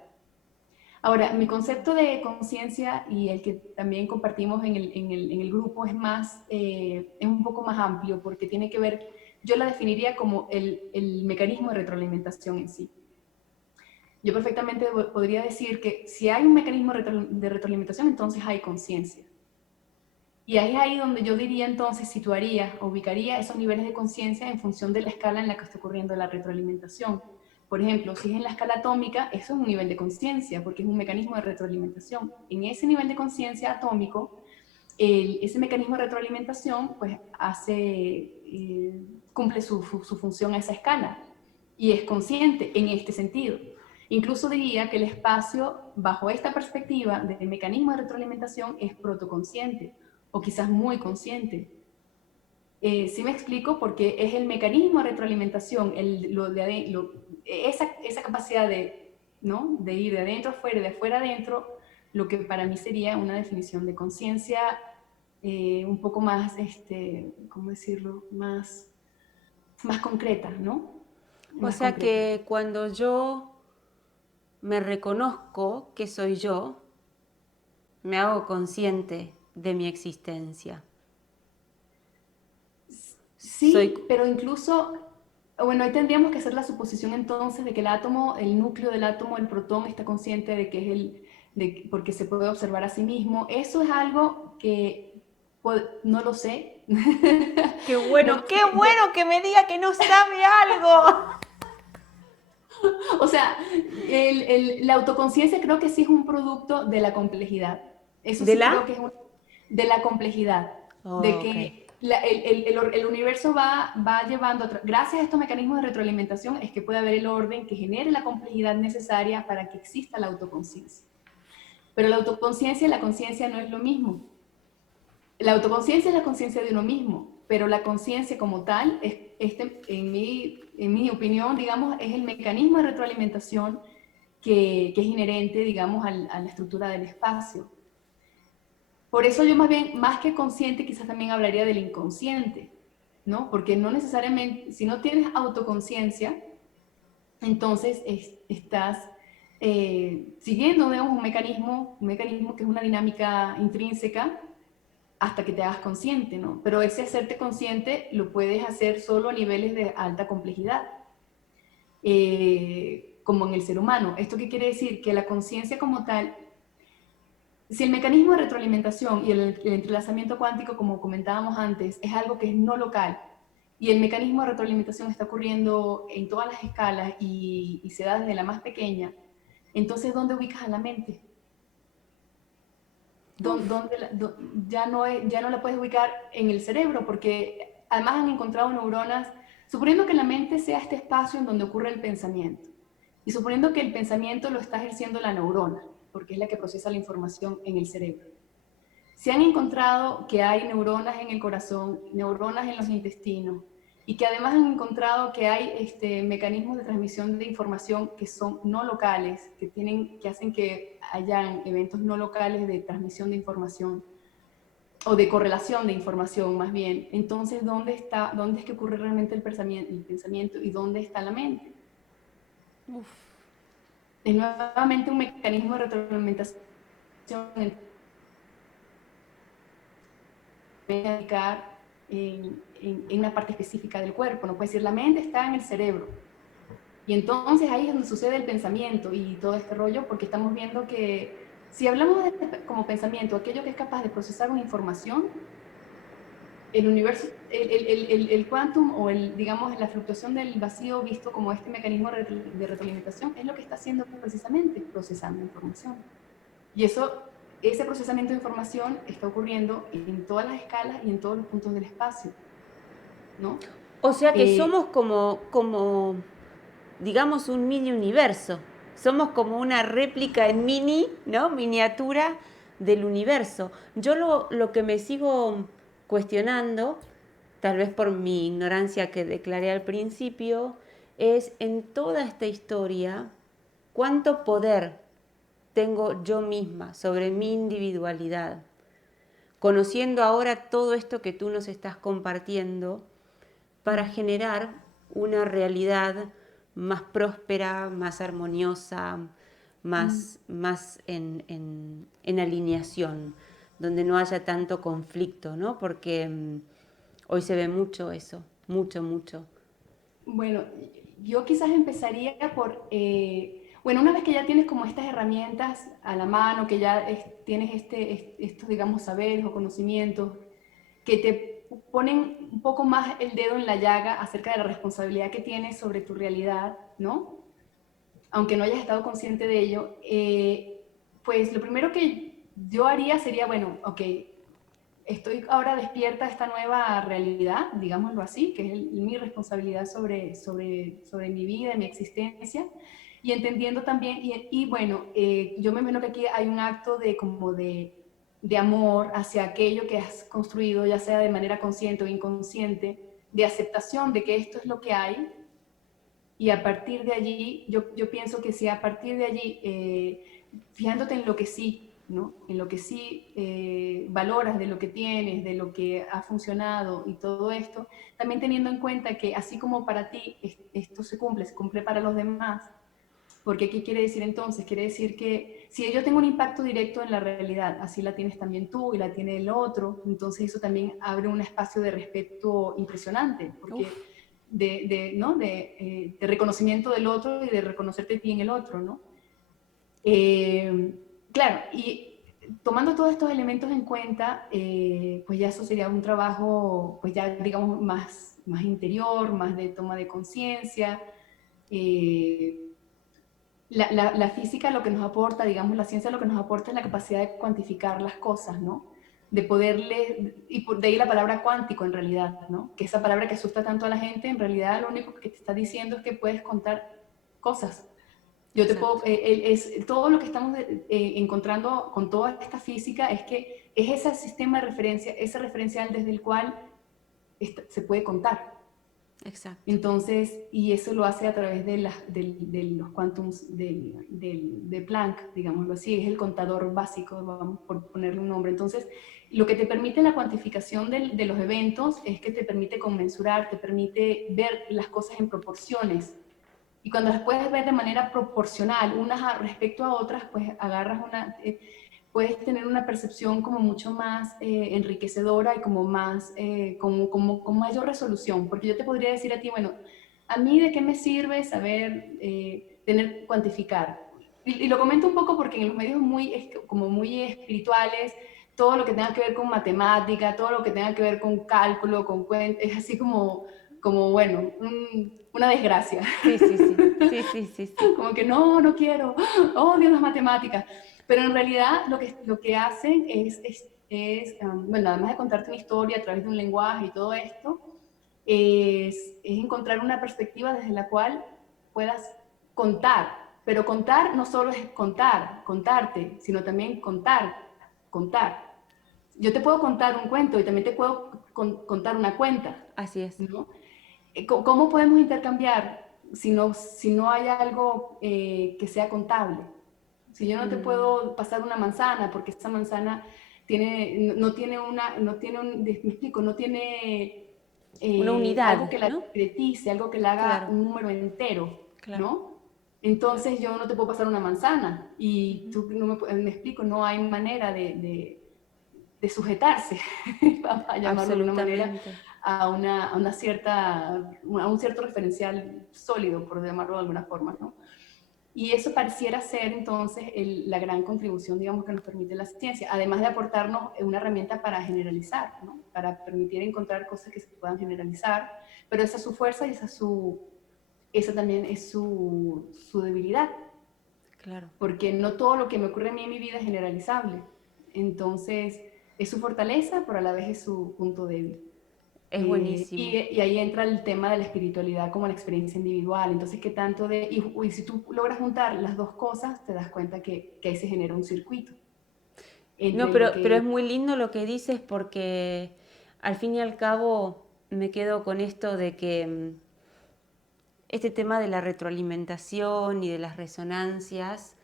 Ahora, mi concepto de conciencia y el que también compartimos en el grupo es un poco más amplio porque tiene que ver, yo la definiría como el mecanismo de retroalimentación en sí. Yo perfectamente podría decir que si hay un mecanismo de retroalimentación, entonces hay conciencia. Y es ahí donde yo diría entonces, ubicaría esos niveles de conciencia en función de la escala en la que está ocurriendo la retroalimentación. Por ejemplo, si es en la escala atómica, eso es un nivel de conciencia, porque es un mecanismo de retroalimentación. En ese nivel de conciencia atómico, ese mecanismo de retroalimentación pues cumple su función a esa escala. y es consciente en este sentido. Incluso diría que el espacio, bajo esta perspectiva del mecanismo de retroalimentación, es protoconsciente o quizás muy consciente. ¿Sí me explico? Porque es el mecanismo de retroalimentación, esa capacidad de, ¿no?, de ir de adentro afuera y de afuera adentro, lo que para mí sería una definición de conciencia un poco más, ¿cómo decirlo?, más concreta, ¿no? O Más sea concreta. que cuando yo me reconozco que soy yo, me hago consciente de mi existencia. Soy, Sí, pero incluso, bueno, ahí tendríamos que hacer la suposición entonces de que el átomo, el núcleo del átomo, el protón, está consciente de que es porque se puede observar a sí mismo. Eso es algo que no lo sé. qué No bueno, lo qué sé. bueno que me diga que no sabe algo. O sea, la autoconciencia creo que sí es un producto de la complejidad. Eso ¿De sí la? creo que es de la complejidad, de Oh, ok. que el universo va llevando, gracias a estos mecanismos de retroalimentación, es que puede haber el orden que genere la complejidad necesaria para que exista la autoconciencia. Pero la autoconciencia y la conciencia no es lo mismo. La autoconciencia es la conciencia de uno mismo, pero la conciencia como tal, en mi opinión, digamos, es el mecanismo de retroalimentación que es inherente, digamos, a la estructura del espacio. Por eso yo más bien, más que consciente, quizás también hablaría del inconsciente, ¿no? Porque no necesariamente, si no tienes autoconciencia, entonces estás siguiendo, digamos, un mecanismo que es una dinámica intrínseca hasta que te hagas consciente, ¿no? Pero ese hacerte consciente lo puedes hacer solo a niveles de alta complejidad, como en el ser humano. ¿Esto qué quiere decir? Que la conciencia como tal, si el mecanismo de retroalimentación y el entrelazamiento cuántico, como comentábamos antes, es algo que es no local, y el mecanismo de retroalimentación está ocurriendo en todas las escalas y se da desde la más pequeña, entonces ¿dónde ubicas a la mente? Uf. Ya no la puedes ubicar en el cerebro, porque además han encontrado neuronas, suponiendo que la mente sea este espacio en donde ocurre el pensamiento, y suponiendo que el pensamiento lo está ejerciendo la neurona, porque es la que procesa la información en el cerebro. Se han encontrado que hay neuronas en el corazón, neuronas en los intestinos, y que además han encontrado que hay mecanismos de transmisión de información que son no locales, que hacen que hayan eventos no locales de transmisión de información, o de correlación de información más bien. Entonces, ¿dónde es que ocurre realmente el pensamiento y dónde está la mente? Uf. Es nuevamente un mecanismo de retroalimentación medicar en una parte específica del cuerpo. No puede decir, la mente está en el cerebro. Y entonces ahí es donde sucede el pensamiento y todo este rollo, porque estamos viendo que si hablamos como pensamiento, aquello que es capaz de procesar una información, el universo, el quantum o digamos, la fluctuación del vacío visto como este mecanismo de retroalimentación es lo que está haciendo precisamente procesando información. Y ese procesamiento de información está ocurriendo en todas las escalas y en todos los puntos del espacio, ¿no? O sea que somos como, digamos, un mini universo. Somos como una réplica en mini, ¿no? Miniatura del universo. Yo lo que me sigo cuestionando, tal vez por mi ignorancia que declaré al principio, es en toda esta historia, cuánto poder tengo yo misma sobre mi individualidad. Conociendo ahora todo esto que tú nos estás compartiendo, para generar una realidad más próspera, más armoniosa, más en alineación, donde no haya tanto conflicto, ¿no? Porque hoy se ve mucho eso, mucho, mucho. Bueno, yo quizás empezaría por, bueno, una vez que ya tienes como estas herramientas a la mano, que ya tienes estos, digamos, saberes o conocimientos, que te ponen un poco más el dedo en la llaga acerca de la responsabilidad que tienes sobre tu realidad, ¿no? Aunque no hayas estado consciente de ello, pues lo primero que yo haría sería, bueno, ok, estoy ahora despierta a esta nueva realidad, digámoslo así, que es mi responsabilidad sobre mi vida, mi existencia, y entendiendo también, y bueno, yo me imagino que aquí hay un acto de como de amor hacia aquello que has construido, ya sea de manera consciente o inconsciente, de aceptación de que esto es lo que hay, y a partir de allí, yo pienso que si a partir de allí, fijándote en lo que sí, ¿no? En lo que sí valoras de lo que tienes, de lo que ha funcionado y todo esto, también teniendo en cuenta que así como para ti esto se cumple para los demás, porque ¿qué quiere decir entonces? Quiere decir que si yo tengo un impacto directo en la realidad, así la tienes también tú y la tiene el otro, entonces eso también abre un espacio de respeto impresionante, porque ¿no? De reconocimiento del otro y de reconocerte a ti en el otro, ¿no? Claro, y tomando todos estos elementos en cuenta, pues ya eso sería un trabajo, pues ya digamos más interior, más de toma de conciencia. La física lo que nos aporta, digamos, la ciencia lo que nos aporta es la capacidad de cuantificar las cosas, ¿no? De poderle, y de ahí la palabra cuántico en realidad, ¿no? Que esa palabra que asusta tanto a la gente, en realidad lo único que te está diciendo es que puedes contar cosas. Yo te puedo, todo lo que estamos encontrando con toda esta física es que es ese sistema de referencia, ese referencial desde el cual se puede contar. Exacto. Entonces, y eso lo hace a través de los quantums de Planck, digámoslo así, es el contador básico, vamos por ponerle un nombre. Entonces, lo que te permite la cuantificación de los eventos es que te permite conmensurar, te permite ver las cosas en proporciones. Y cuando las puedes ver de manera proporcional, unas respecto a otras, pues agarras puedes tener una percepción como mucho más enriquecedora y como más, con mayor resolución. Porque yo te podría decir a ti, bueno, ¿a mí de qué me sirve saber cuantificar? Y lo comento un poco porque en los medios como muy espirituales, todo lo que tenga que ver con matemática, todo lo que tenga que ver con cálculo, con cuentas, es así como bueno, una desgracia. Sí, sí, sí, sí, sí, sí, sí. Como que no quiero, odio las matemáticas. Pero en realidad lo que hacen bueno, además de contarte una historia a través de un lenguaje y todo esto, es encontrar una perspectiva desde la cual puedas contar. Pero contar no solo es contarte, sino también contar. Yo te puedo contar un cuento y también te puedo contar una cuenta, Así es. ¿no? ¿Cómo podemos intercambiar si no hay algo que sea contable? Si yo no te puedo pasar una manzana porque esta manzana no tiene me explico, no tiene Una algo unidad, que la ¿no? concretice, algo que la haga Claro, un número entero, claro. ¿no? Entonces yo no te puedo pasar una manzana y tú no me explico, no hay manera de sujetarse, vamos a llamarlo de una manera, Absolutamente. a un cierto referencial sólido, por llamarlo de alguna forma, ¿no? Y eso pareciera ser entonces la gran contribución, digamos, que nos permite la ciencia, además de aportarnos una herramienta para generalizar, ¿no? Para permitir encontrar cosas que se puedan generalizar, pero esa es su fuerza y esa también es su debilidad, Claro. porque no todo lo que me ocurre a mí en mi vida es generalizable. Entonces, es su fortaleza, pero a la vez es su punto débil. Es buenísimo. Y ahí entra el tema de la espiritualidad como la experiencia individual. Entonces, ¿qué tanto y si tú logras juntar las dos cosas, te das cuenta que ahí se genera un circuito No, entre lo pero es que... muy lindo lo que dices porque al fin y al cabo me quedo con esto de que este tema de la retroalimentación y de las resonancias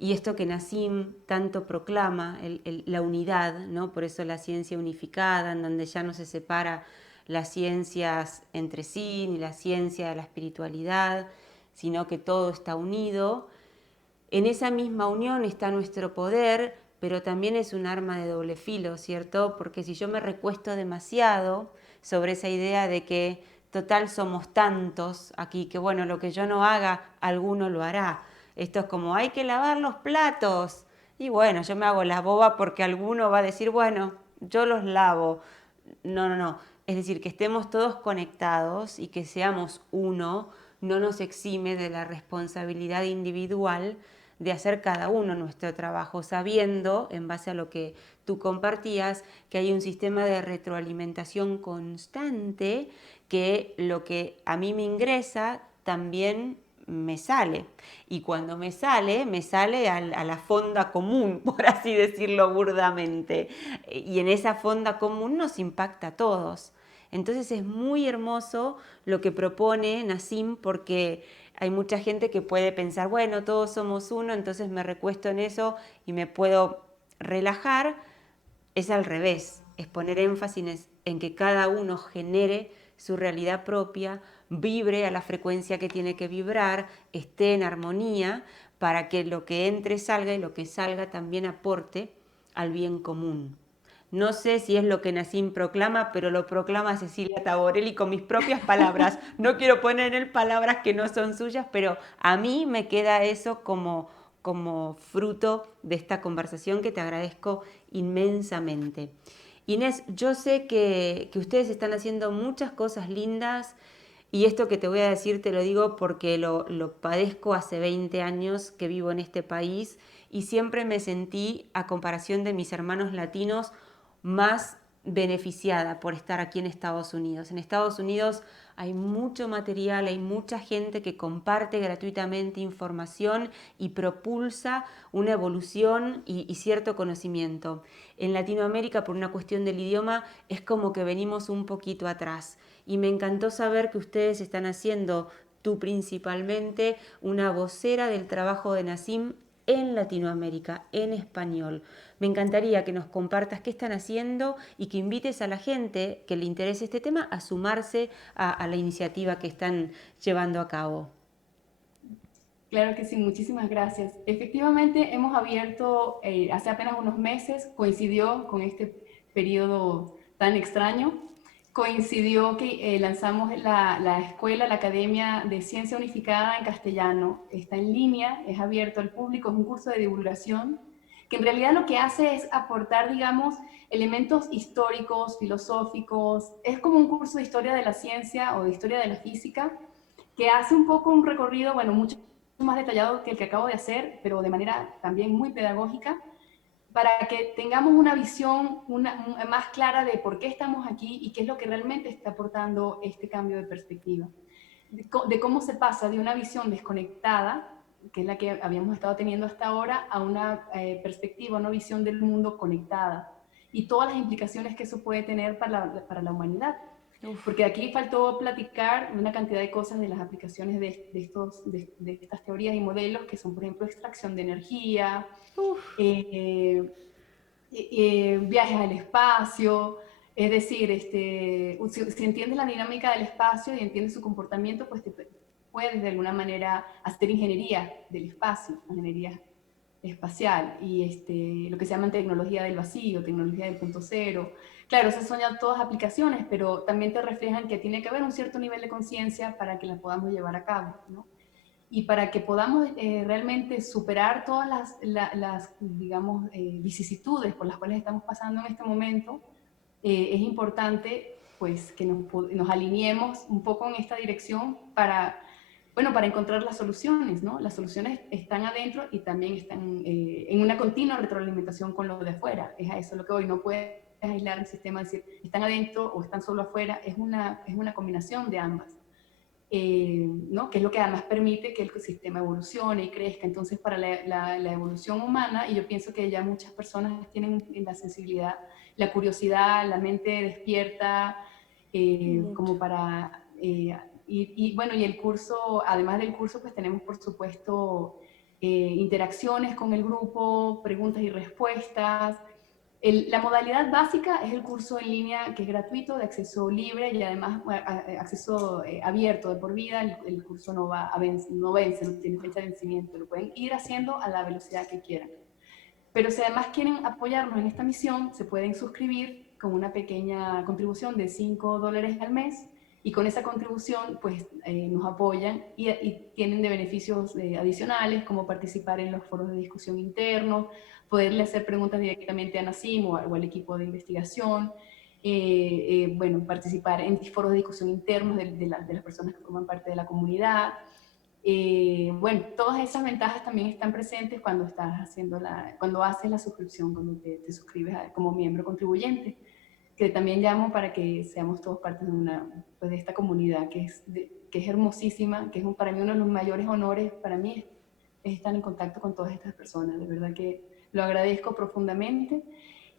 y esto que Nassim tanto proclama, la unidad, ¿no? Por eso la ciencia unificada, en donde ya no se separa las ciencias entre sí, ni la ciencia de la espiritualidad, sino que todo está unido. En esa misma unión está nuestro poder, pero también es un arma de doble filo, ¿cierto? Porque si yo me recuesto demasiado sobre esa idea de que total somos tantos aquí, que bueno, lo que yo no haga, alguno lo hará. Esto es como, hay que lavar los platos. Y bueno, yo me hago la boba porque alguno va a decir, bueno, yo los lavo. No, no, no. Es decir, que estemos todos conectados y que seamos uno no nos exime de la responsabilidad individual de hacer cada uno nuestro trabajo, sabiendo, en base a lo que tú compartías, que hay un sistema de retroalimentación constante, que lo que a mí me ingresa también me sale. Y cuando me sale a la fonda común, por así decirlo burdamente. Y en esa fonda común nos impacta a todos. Entonces es muy hermoso lo que propone Nassim, porque hay mucha gente que puede pensar, bueno, todos somos uno, entonces me recuesto en eso y me puedo relajar. Es al revés, es poner énfasis en que cada uno genere su realidad propia, vibre a la frecuencia que tiene que vibrar, esté en armonía, para que lo que entre salga y lo que salga también aporte al bien común. No sé si es lo que Nassim proclama, pero lo proclama Cecilia Taborelli con mis propias palabras. No quiero poner en él palabras que no son suyas, pero a mí me queda eso como fruto de esta conversación, que te agradezco inmensamente. Inés, yo sé que ustedes están haciendo muchas cosas lindas, y esto que te voy a decir te lo digo porque lo padezco hace 20 años que vivo en este país, y siempre me sentí, a comparación de mis hermanos latinos, más beneficiada por estar aquí en Estados Unidos. En Estados Unidos hay mucho material, hay mucha gente que comparte gratuitamente información y propulsa una evolución y cierto conocimiento. En Latinoamérica, por una cuestión del idioma, es como que venimos un poquito atrás. Y me encantó saber que ustedes están haciendo, tú principalmente, una vocera del trabajo de Nassim en Latinoamérica, en español. Me encantaría que nos compartas qué están haciendo y que invites a la gente que le interese este tema a sumarse a la iniciativa que están llevando a cabo. Claro que sí, muchísimas gracias. Efectivamente, hemos abierto hace apenas unos meses, coincidió con este periodo tan extraño, coincidió que lanzamos la escuela, la Academia de Ciencia Unificada en castellano. Está en línea, es abierto al público, es un curso de divulgación que en realidad lo que hace es aportar, digamos, elementos históricos, filosóficos. Es como un curso de historia de la ciencia o de historia de la física, que hace un poco un recorrido, bueno, mucho más detallado que el que acabo de hacer, pero de manera también muy pedagógica, para que tengamos una visión más clara de por qué estamos aquí y qué es lo que realmente está aportando este cambio de perspectiva. De cómo se pasa de una visión desconectada, que es la que habíamos estado teniendo hasta ahora, a una perspectiva, una visión del mundo conectada, y todas las implicaciones que eso puede tener para la humanidad. Uf. Porque aquí faltó platicar una cantidad de cosas de las aplicaciones de estas teorías y modelos, que son, por ejemplo, extracción de energía, eh, viajes al espacio. Es decir, si entiendes la dinámica del espacio y entiendes su comportamiento, pues te puedes de alguna manera hacer ingeniería del espacio, ingeniería espacial, y lo que se llama tecnología del vacío, tecnología del punto cero. Claro, esas son ya todas aplicaciones, pero también te reflejan que tiene que haber un cierto nivel de conciencia para que las podamos llevar a cabo, ¿no? Y para que podamos realmente superar todas digamos, vicisitudes por las cuales estamos pasando en este momento, es importante pues que nos alineemos un poco en esta dirección para, bueno, para encontrar las soluciones, ¿no? Las soluciones están adentro y también están en una continua retroalimentación con lo de afuera. Es a eso lo que hoy no puedes aislar el sistema, decir, están adentro o están solo afuera. Es una combinación de ambas. ¿No? Que es lo que además permite que el sistema evolucione y crezca. Entonces, para la evolución humana, y yo pienso que ya muchas personas tienen la sensibilidad, la curiosidad, la mente despierta, como para... bueno, y el curso, además del curso, pues tenemos, por supuesto, interacciones con el grupo, preguntas y respuestas. La modalidad básica es el curso en línea, que es gratuito, de acceso libre y además acceso abierto de por vida. El curso no vence, no tiene fecha de vencimiento, lo pueden ir haciendo a la velocidad que quieran. Pero si además quieren apoyarnos en esta misión, se pueden suscribir con una pequeña contribución de $5 al mes, y con esa contribución pues nos apoyan y tienen de beneficios adicionales, como participar en los foros de discusión internos, poderle hacer preguntas directamente a Nassim o al equipo de investigación, bueno, participar en foros de discusión internos de las personas que forman parte de la comunidad. Bueno, todas esas ventajas también están presentes cuando cuando haces la suscripción, cuando te suscribes como miembro contribuyente, que también llamo para que seamos todos parte de esta comunidad que es hermosísima, que es para mí uno de los mayores honores para mí es estar en contacto con todas estas personas. De verdad que lo agradezco profundamente.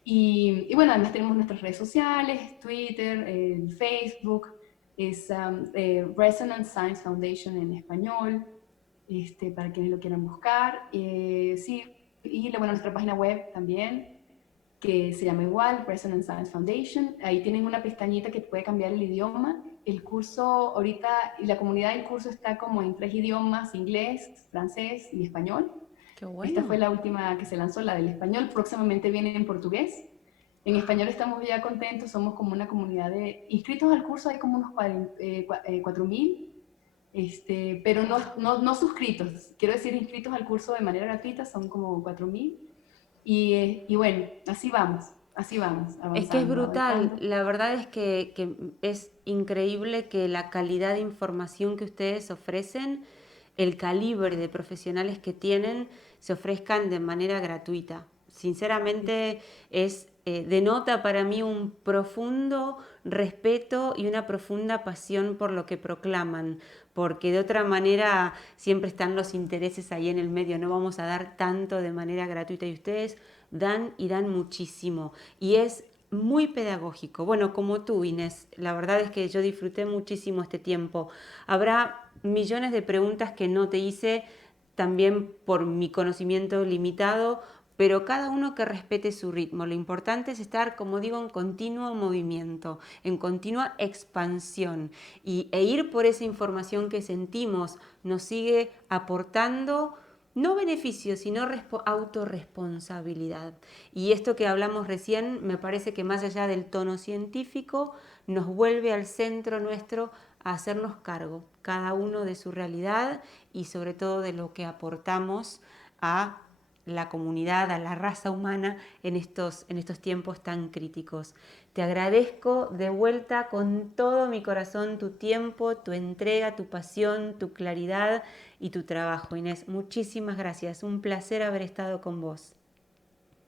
Y bueno, además tenemos nuestras redes sociales, Twitter, Facebook, es Resonance Science Foundation en español, para quienes lo quieran buscar. Sí, y bueno, nuestra página web también, que se llama igual, Resonance Science Foundation. Ahí tienen una pestañita que puede cambiar el idioma. El curso ahorita, y la comunidad del curso está como en 3 idiomas, inglés, francés y español. Qué bueno. Esta fue la última que se lanzó, la del español. Próximamente viene en portugués. En español estamos ya contentos, somos como una comunidad de inscritos al curso, hay como unos 4.000, pero no suscritos. Quiero decir, inscritos al curso de manera gratuita son como 4.000. Y bueno, así vamos avanzando. Es que es brutal, avanzando. la verdad es que es increíble que la calidad de información que ustedes ofrecen, el calibre de profesionales que tienen, se ofrezcan de manera gratuita. Sinceramente denota para mí un profundo respeto y una profunda pasión por lo que proclaman, porque de otra manera siempre están los intereses ahí en el medio, no vamos a dar tanto de manera gratuita y ustedes dan y dan muchísimo y es muy pedagógico. Bueno, como tú, Inés, la verdad es que yo disfruté muchísimo este tiempo. Habrá millones de preguntas que no te hice también por mi conocimiento limitado, pero cada uno que respete su ritmo. Lo importante es estar, como digo, en continuo movimiento, en continua expansión e ir por esa información que sentimos nos sigue aportando no beneficios, sino autorresponsabilidad. Y esto que hablamos recién me parece que más allá del tono científico nos vuelve al centro nuestro a hacernos cargo, cada uno de su realidad y sobre todo de lo que aportamos a la comunidad, a la raza humana en estos tiempos tan críticos. Te agradezco de vuelta con todo mi corazón tu tiempo, tu entrega, tu pasión, tu claridad y tu trabajo, Inés. Muchísimas gracias. Un placer haber estado con vos.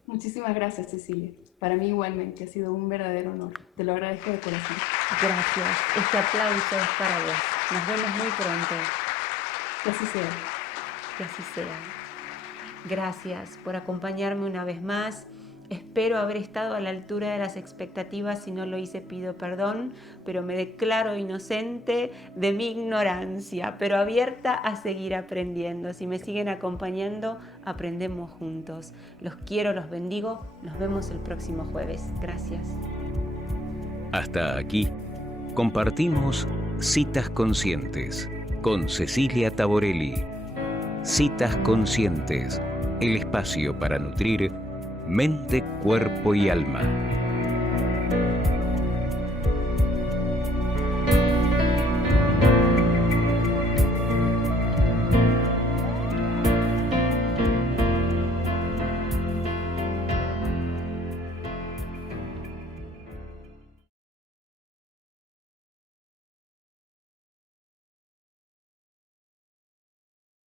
Muchísimas gracias, Cecilia. Para mí igualmente ha sido un verdadero honor. Te lo agradezco de corazón. Gracias. Este aplauso es para vos. Nos vemos muy pronto. Que así sea. Que así sea. Gracias por acompañarme una vez más. Espero haber estado a la altura de las expectativas. Si no lo hice, pido perdón, pero me declaro inocente de mi ignorancia, pero abierta a seguir aprendiendo. Si me siguen acompañando, aprendemos juntos. Los quiero, los bendigo. Nos vemos el próximo jueves. Gracias. Hasta aquí compartimos Citas Conscientes con Cecilia Taborelli. Citas Conscientes, el espacio para nutrir mente, cuerpo y alma.